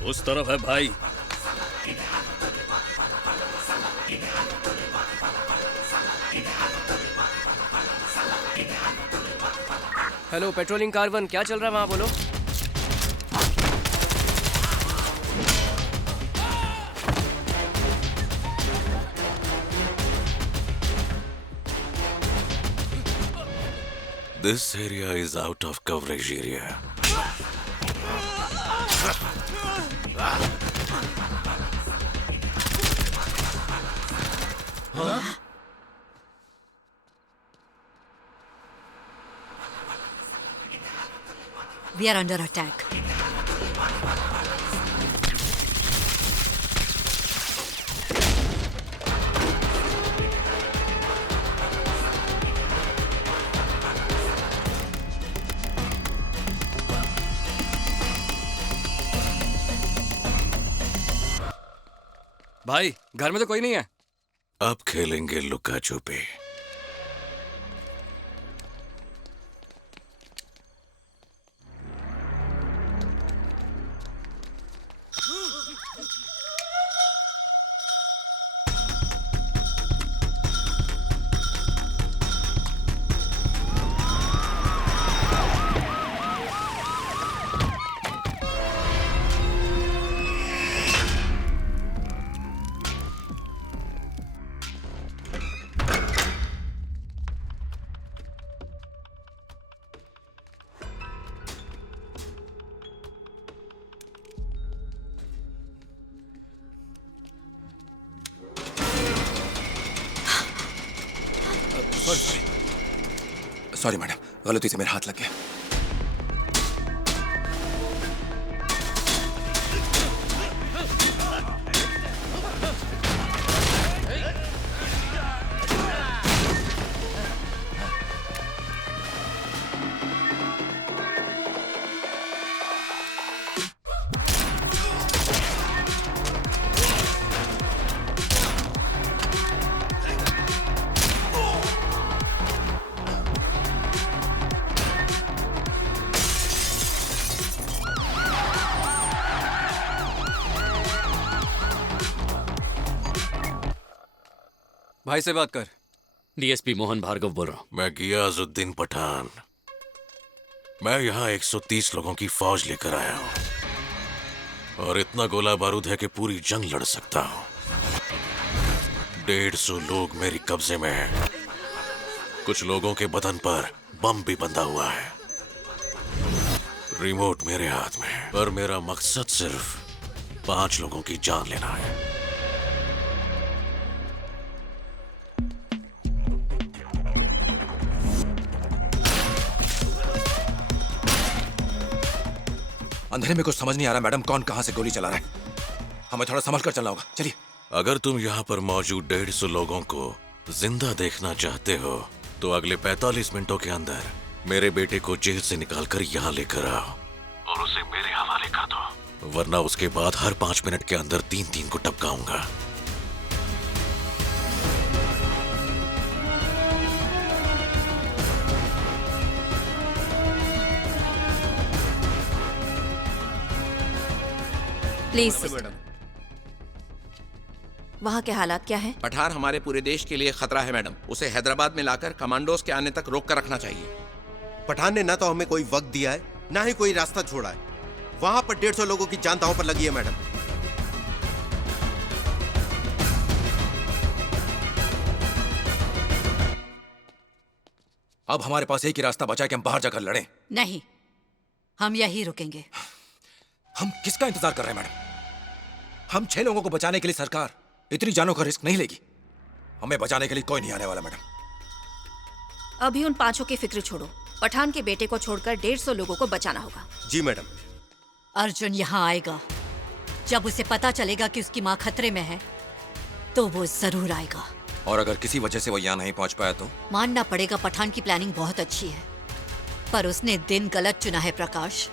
उस तरफ है भाई। हेलो पेट्रोलिंग कार 1, क्या चल रहा है वहाँ, बोलो। This area is out of coverage area. We are under attack. भाई, घर में तो कोई नहीं है। अब खेलेंगे लुका छुपी। सॉरी मैडम, गलती से मेरा हाथ लग गया। भाई से बात कर। डीएसपी मोहन भार्गव बोल रहा हूँ। मैं गियाजुद्दीन पठान। मैं यहाँ 130 लोगों की फौज लेकर आया हूँ और इतना गोला बारूद है कि पूरी जंग लड़ सकता हूँ। 150 लोग मेरी कब्जे में हैं। कुछ लोगों के बदन पर बम भी बंधा हुआ है। रिमोट मेरे हाथ में है, पर मेरा मकसद सिर्फ 5 लोगों की जान लेना है। अंधेरे में कुछ समझ नहीं आ रहा मैडम, कौन कहां से गोली चला रहा है। हमें थोड़ा समझ कर चलना होगा, चलिए। अगर तुम यहाँ पर मौजूद 150 लोगों को जिंदा देखना चाहते हो तो अगले 45 मिनटों के अंदर मेरे बेटे को जेल से निकालकर यहाँ लेकर आओ और उसे मेरे हवाले कर दो, वरना उसके बाद हर 5 मिनट के अंदर 3-3 को टपकाऊंगा। प्लीज। वहाँ के हालात क्या है? पठान हमारे पूरे देश के लिए खतरा है मैडम। उसे हैदराबाद में लाकर कमांडोज के आने तक रोक कर रखना चाहिए। पठान ने ना तो हमें कोई वक्त दिया है, ना ही कोई रास्ता छोड़ा है। वहां पर 150 लोगों की जान दांव पर लगी है मैडम। अब हमारे पास एक ही रास्ता बचा कि हम बाहर जाकर लड़ें। नहीं, हम यहीं रुकेंगे। हम किसका इंतजार कर रहे हैं मैडम? हम 6 लोगों को बचाने के लिए सरकार इतनी जानों का रिस्क नहीं लेगी। हमें बचाने के लिए कोई नहीं आने वाला मैडम। अभी उन 5 की फिक्र छोड़ो। पठान के बेटे को छोड़कर 150 लोगों को बचाना होगा। जी मैडम। अर्जुन यहाँ आएगा। जब उसे पता चलेगा कि उसकी माँ खतरे में है तो वो जरूर आएगा। और अगर किसी वजह से वो यहाँ नहीं पहुँच पाया तो? मानना पड़ेगा पठान की प्लानिंग बहुत अच्छी है, पर उसने दिन गलत चुना है प्रकाश।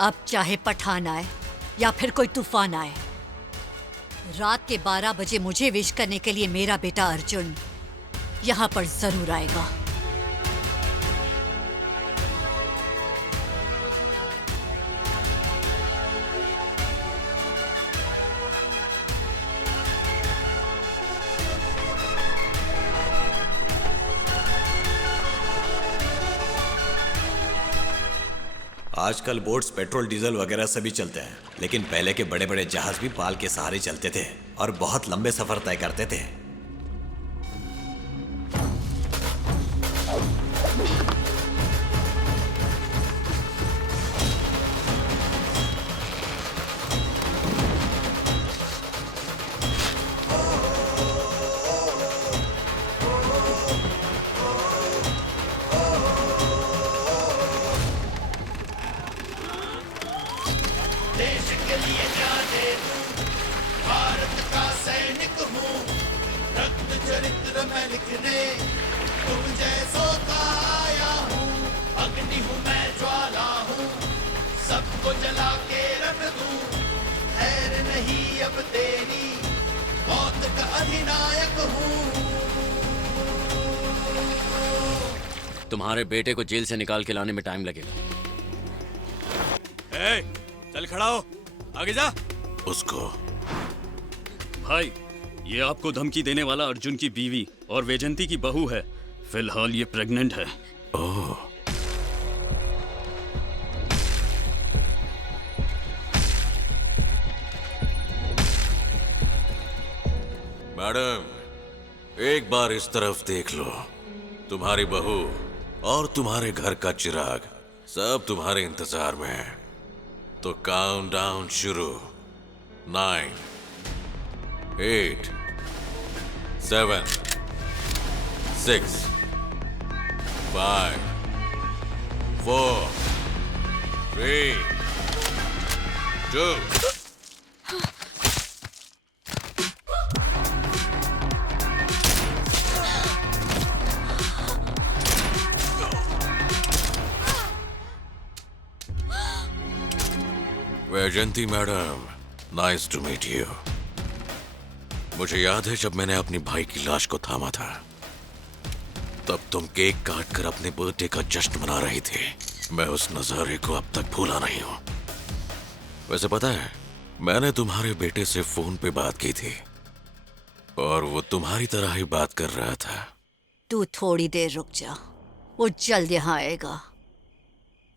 अब चाहे पठान आए या फिर कोई तूफान आए, रात के 12 बजे मुझे विश करने के लिए मेरा बेटा अर्जुन यहाँ पर जरूर आएगा। आजकल बोट्स पेट्रोल डीजल वगैरह से भी चलते हैं, लेकिन पहले के बड़े बड़े जहाज भी पाल के सहारे चलते थे और बहुत लंबे सफर तय करते थे। देश के लिए जाने दूं, भारत का सैनिक हूँ, रक्त चरित्र मैं लिखने तुम जैसों का आया हूँ। अग्नि हूँ मैं, ज्वाला हूँ, सबको जला के रख दूं। खैर नहीं अब तेरी, मौत का अधिनायक हूँ। तुम्हारे बेटे को जेल से निकाल के लाने में टाइम लगेगा। चल खड़ा हो, आगे जा। उसको भाई, ये आपको धमकी देने वाला अर्जुन की बीवी और वैजंती की बहू है। फिलहाल ये प्रेग्नेंट है। ओह, मैडम एक बार इस तरफ देख लो। तुम्हारी बहू और तुम्हारे घर का चिराग सब तुम्हारे इंतजार में है। तो काउंट डाउन शुरू। 9, 8, 7, 6, 5, 4, 3, 2 Vaijayanti madam, nice to meet you. मुझे याद है जब मैंने अपनी भाई की लाश को थामा था, तब तुम केक काट कर अपने बर्थडे का जश्न मना रही थी। मैं उस नजारे को अब तक भूला नहीं हूं। वैसे पता है, मैंने तुम्हारे बेटे से फोन पे बात की थी। और वो तुम्हारी तरह ही बात कर रहा था। तू थोड़ी देर रुक जा, वो जल्द यहाँ आएगा।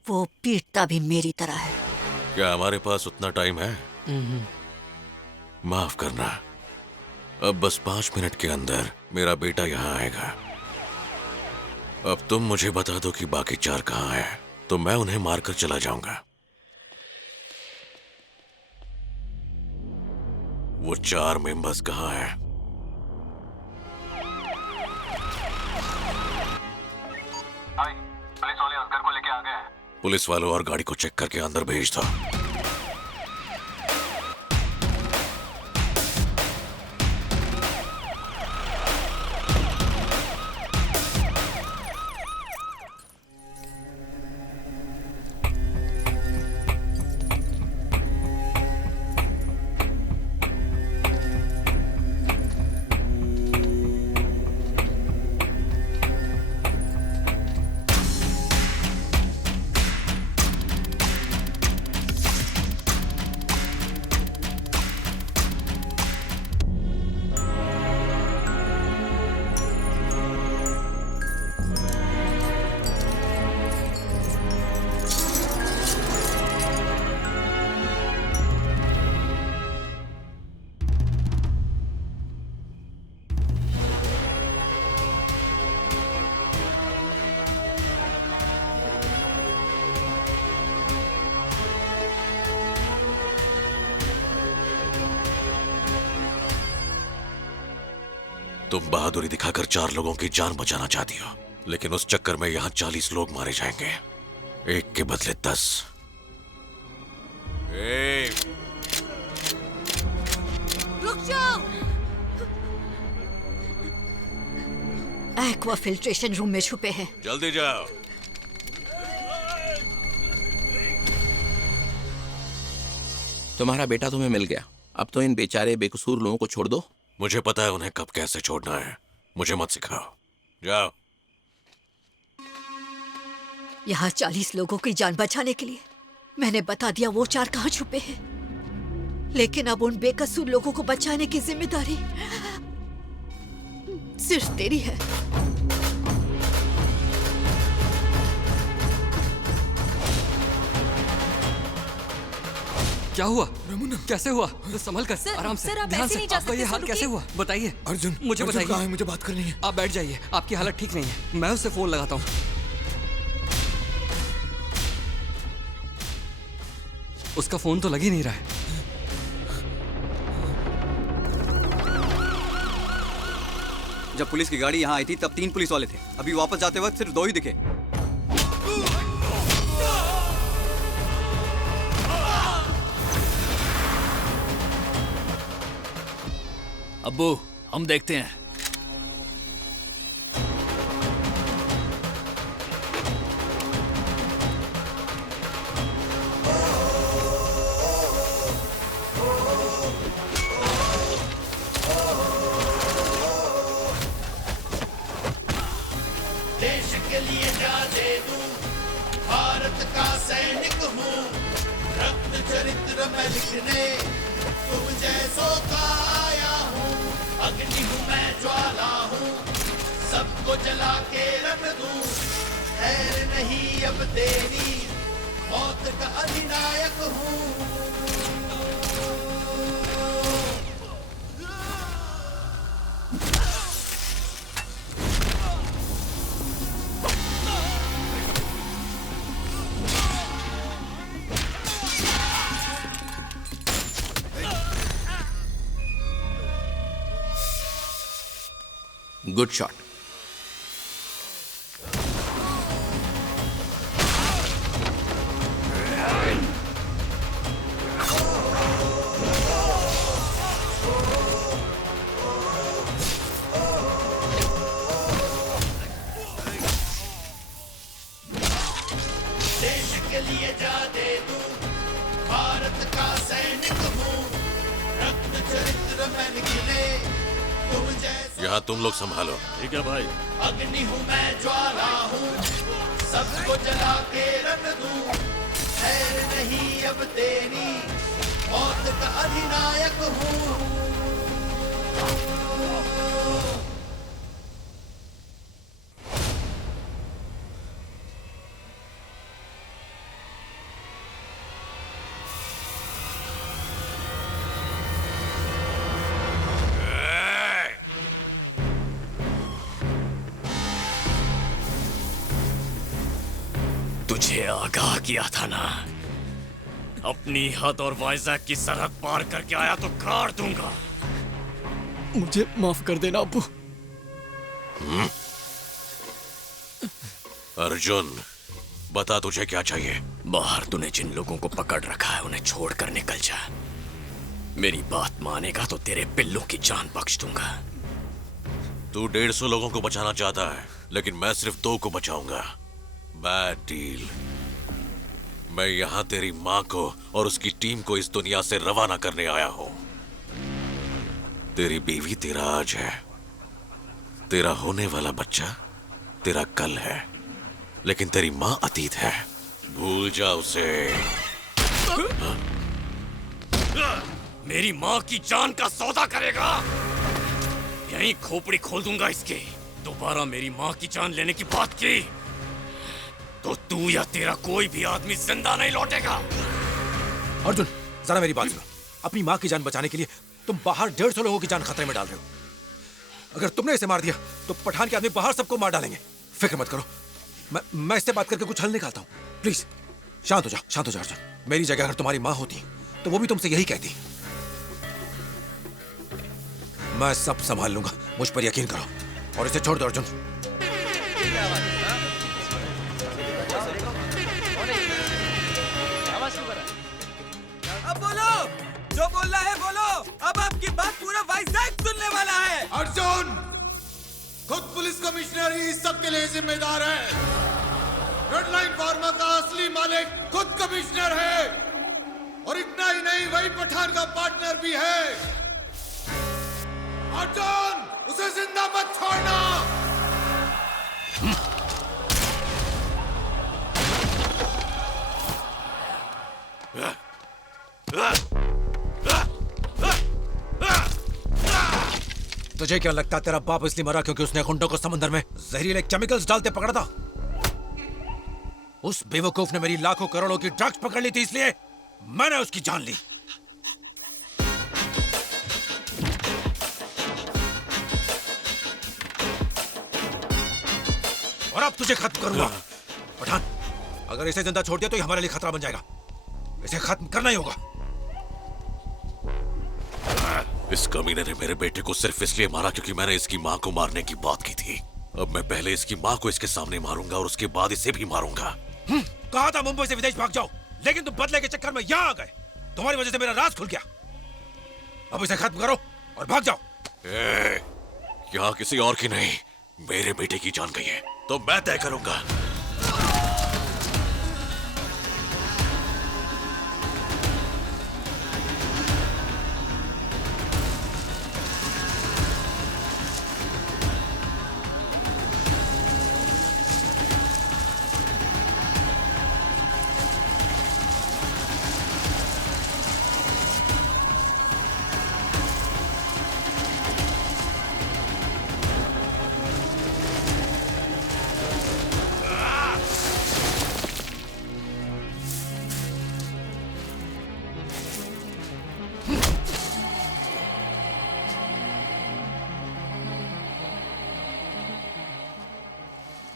वो पीटता भी मेरी तरह है। क्या हमारे पास उतना टाइम है? माफ करना, अब बस 5 मिनट के अंदर मेरा बेटा यहाँ आएगा। अब तुम मुझे बता दो कि बाकी 4 कहाँ हैं, तो मैं उन्हें मारकर चला जाऊंगा। वो 4 मेंबर्स कहाँ हैं? पुलिस वाले असगर को लेके आ गए हैं। पुलिस वालों और गाड़ी को चेक करके अंदर भेज दो। तुम बहादुरी दिखाकर 4 लोगों की जान बचाना चाहती हो, लेकिन उस चक्कर में यहाँ 40 लोग मारे जाएंगे, एक के बदले 10। रुक जाओ। एक्वा फिल्ट्रेशन रूम में छुपे हैं। जल्दी जाओ। तुम्हारा बेटा तुम्हें मिल गया, अब तो इन बेचारे बेकसूर लोगों को छोड़ दो। मुझे पता है उन्हें कब कैसे छोड़ना है, मुझे मत सिखाओ। जाओ। यहाँ 40 लोगों की जान बचाने के लिए मैंने बता दिया वो 4 कहाँ छुपे हैं, लेकिन अब उन बेकसूर लोगों को बचाने की जिम्मेदारी सिर्फ तेरी है। क्या हुआ? कैसे हुआ? संभल कर, आराम से, सर, आप ध्यान ऐसे से। नहीं जा आपका ये सकते, हाल सर, कैसे हुआ? बताइए। अर्जुन, मुझे अर्जुन बताइए। कहाँ है? मुझे बात करनी है। आप बैठ जाइए, आपकी हालत ठीक नहीं है, मैं उससे फोन लगाता हूँ। उसका फोन तो लग ही नहीं रहा है। जब पुलिस की गाड़ी यहाँ आई थी तब 3 पुलिस वाले थे, अभी वापस जाते वक्त सिर्फ 2 ही दिखे। अब्बू, हम देखते हैं। देश के लिए जा दे दूं, भारत का सैनिक हूँ, रक्त चरित्र में लिखने तुम जैसों का आया हूँ। अग्नि हूँ मैं, ज्वाला हूँ, सबको जला के रख दूं। खैर नहीं अब तेरी, मौत का अधिनायक हूँ। Good shot. देश के लिए जा दे दूं, भारत का सैनिक हूँ, रक्त चरित्र में निकले तुम जैसे। यहाँ तुम लोग संभालो। ठीक है भाई। अग्नि हूँ मैं, ज्वाला हूँ, सबको जला के रख दूं। खैर नहीं अब तेरी, मौत का अधिनायक हूँ। तुझे आगाह किया था ना, अपनी हद और वाइजैक की सरहद पार करके आया तो काट दूंगा। मुझे माफ कर देना अब्बू। अर्जुन, बता तुझे क्या चाहिए? बाहर तूने जिन लोगों को पकड़ रखा है उन्हें छोड़कर निकल जा। मेरी बात मानेगा तो तेरे पिल्लों की जान बख्श दूंगा। तू 150 लोगों को बचाना चाहता है, लेकिन मैं सिर्फ 2 को बचाऊंगा। Bad deal. मैं यहां तेरी मां को और उसकी टीम को इस दुनिया से रवाना करने आया हूं। तेरी बीवी तेरा आज है, तेरा होने वाला बच्चा तेरा कल है, लेकिन तेरी मां अतीत है। भूल जा उसे। मेरी मां की जान का सौदा करेगा? यहीं खोपड़ी खोल दूंगा इसके। दोबारा मेरी मां की जान लेने की बात की तो तू या तेरा कोई भी आदमी जिंदा नहीं लौटेगा। अर्जुन, जरा मेरी बात सुनो। अपनी माँ की जान बचाने के लिए तुम बाहर 150 लोगों की जान खतरे में डाल रहे हो। अगर तुमने इसे मार दिया तो पठान के आदमी बाहर सबको मार डालेंगे। फिक्र मत करो, मैं इससे बात करके कुछ हल निकालता हूँ। प्लीज शांत हो जाओ, शांत हो जाओ अर्जुन। मेरी जगह अगर तुम्हारी माँ होती तो वो भी तुमसे यही कहती। मैं सब संभाल लूंगा, मुझ पर यकीन करो। और इसे छोड़ दो अर्जुन। अब बोलो, जो बोलना है बोलो। अब आपकी बात पूरा वाइजैक सुनने वाला है। अर्जुन, खुद पुलिस कमिश्नर ही इस सब के लिए जिम्मेदार है। रेड लाइन फार्मा का असली मालिक खुद कमिश्नर है, और इतना ही नहीं, वही पठान का पार्टनर भी है। अर्जुन, उसे जिंदा मत छोड़ना। तुझे क्या लगता है तेरा बाप इसलिए मरा क्योंकि उसने गुंडों को समंदर में जहरीले केमिकल्स डालते पकड़ा था? उस बेवकूफ ने मेरी लाखों करोड़ों की ड्रग्स पकड़ ली थी, इसलिए मैंने उसकी जान ली। और अब तुझे खत्म करूंगा। पठान, अगर इसे जिंदा छोड़ दिया तो ये हमारे लिए खतरा बन जाएगा। इसे खत्म करना ही होगा। इस कमीने ने मेरे बेटे को सिर्फ इसलिए मारा क्योंकि मैंने इसकी मां को मारने की बात की थी। अब मैं पहले इसकी मां को इसके सामने मारूंगा और उसके बाद इसे भी मारूंगा। कहा था मुंबई से विदेश भाग जाओ, लेकिन तुम बदले के चक्कर में यहां आ गए। तुम्हारी वजह से मेरा राज खुल गया। अब इसे खत्म करो और भाग जाओ। यहाँ किसी और की नहीं, मेरे बेटे की जान गई है तो मैं तय करूंगा।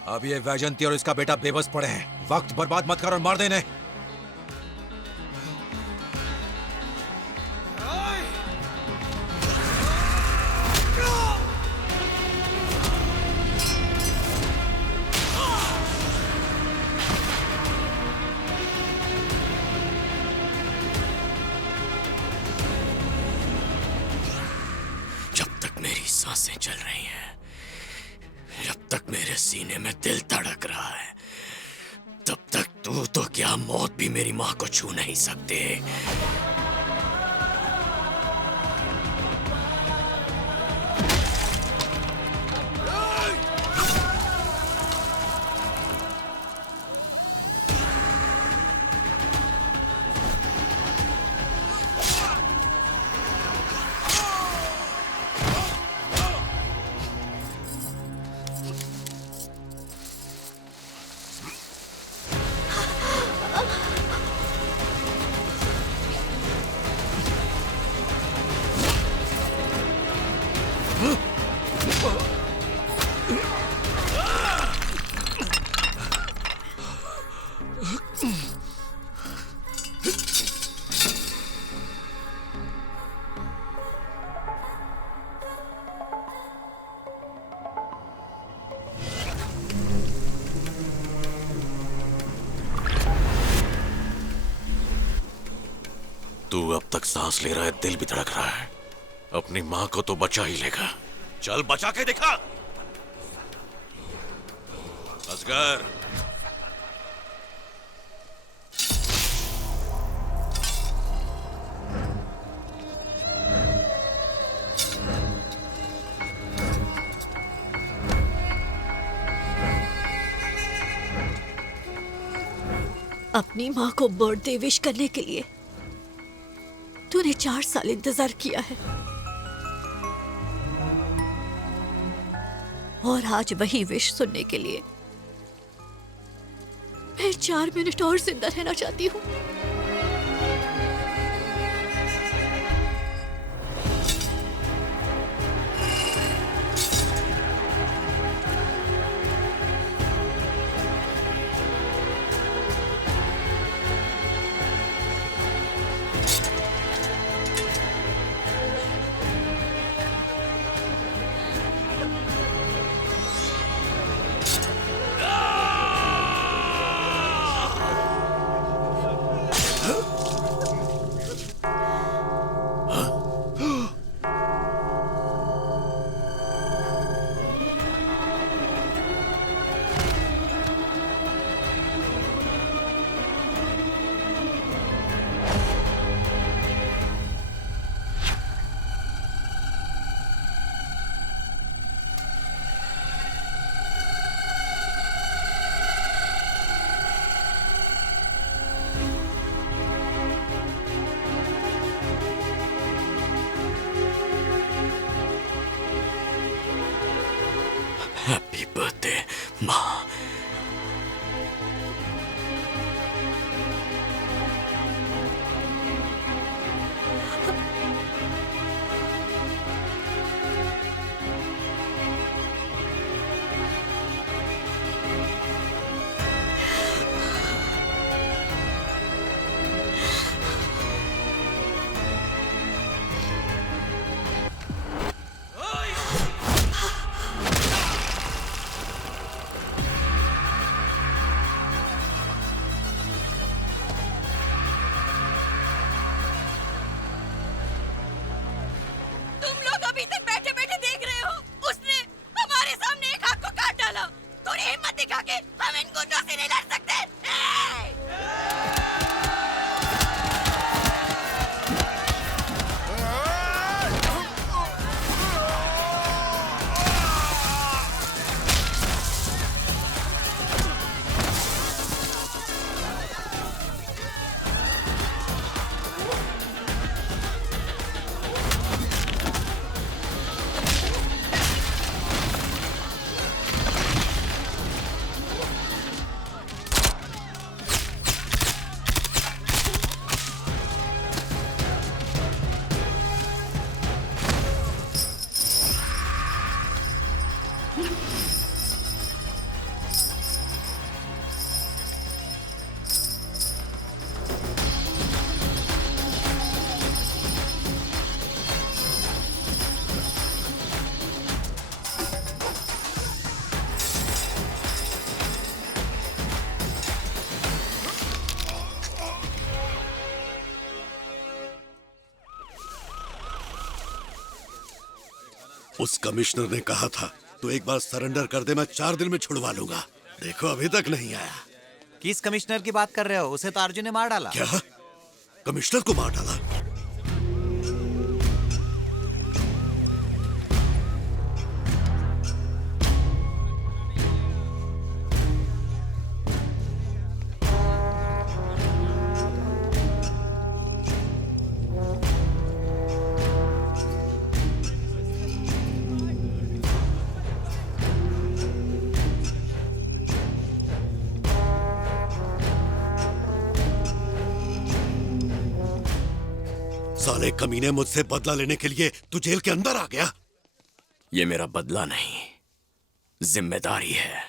अब ये वैजंती और इसका बेटा बेबस पड़े हैं। वक्त बर्बाद मत कर और मार देने। जब तक मेरी सांसें चल रही हैं, जब तक मेरे सीने में दिल धड़क रहा है, तब तक तू तो क्या मौत भी मेरी मां को छू नहीं सकते। तू अब तक सांस ले रहा है, दिल भी धड़क रहा है। अपनी माँ को तो बचा ही लेगा। चल बचा के दिखा। असगर, अपनी माँ को बर्थडे विश करने के लिए तूने 4 साल इंतजार किया है, और आज वही विश सुनने के लिए मैं 4 मिनट और जिंदा रहना चाहती हूँ। हैप्पी बर्थडे माँ। उस कमिश्नर ने कहा था तो एक बार सरेंडर कर दे, मैं 4 दिन में छुड़वा लूंगा। देखो अभी तक नहीं आया। किस कमिश्नर की बात कर रहे हो? उसे तो अर्जुन ने मार डाला। क्या? कमिश्नर को मार डाला? साले कमीने, मुझसे बदला लेने के लिए तू जेल के अंदर आ गया। ये मेरा बदला नहीं, जिम्मेदारी है।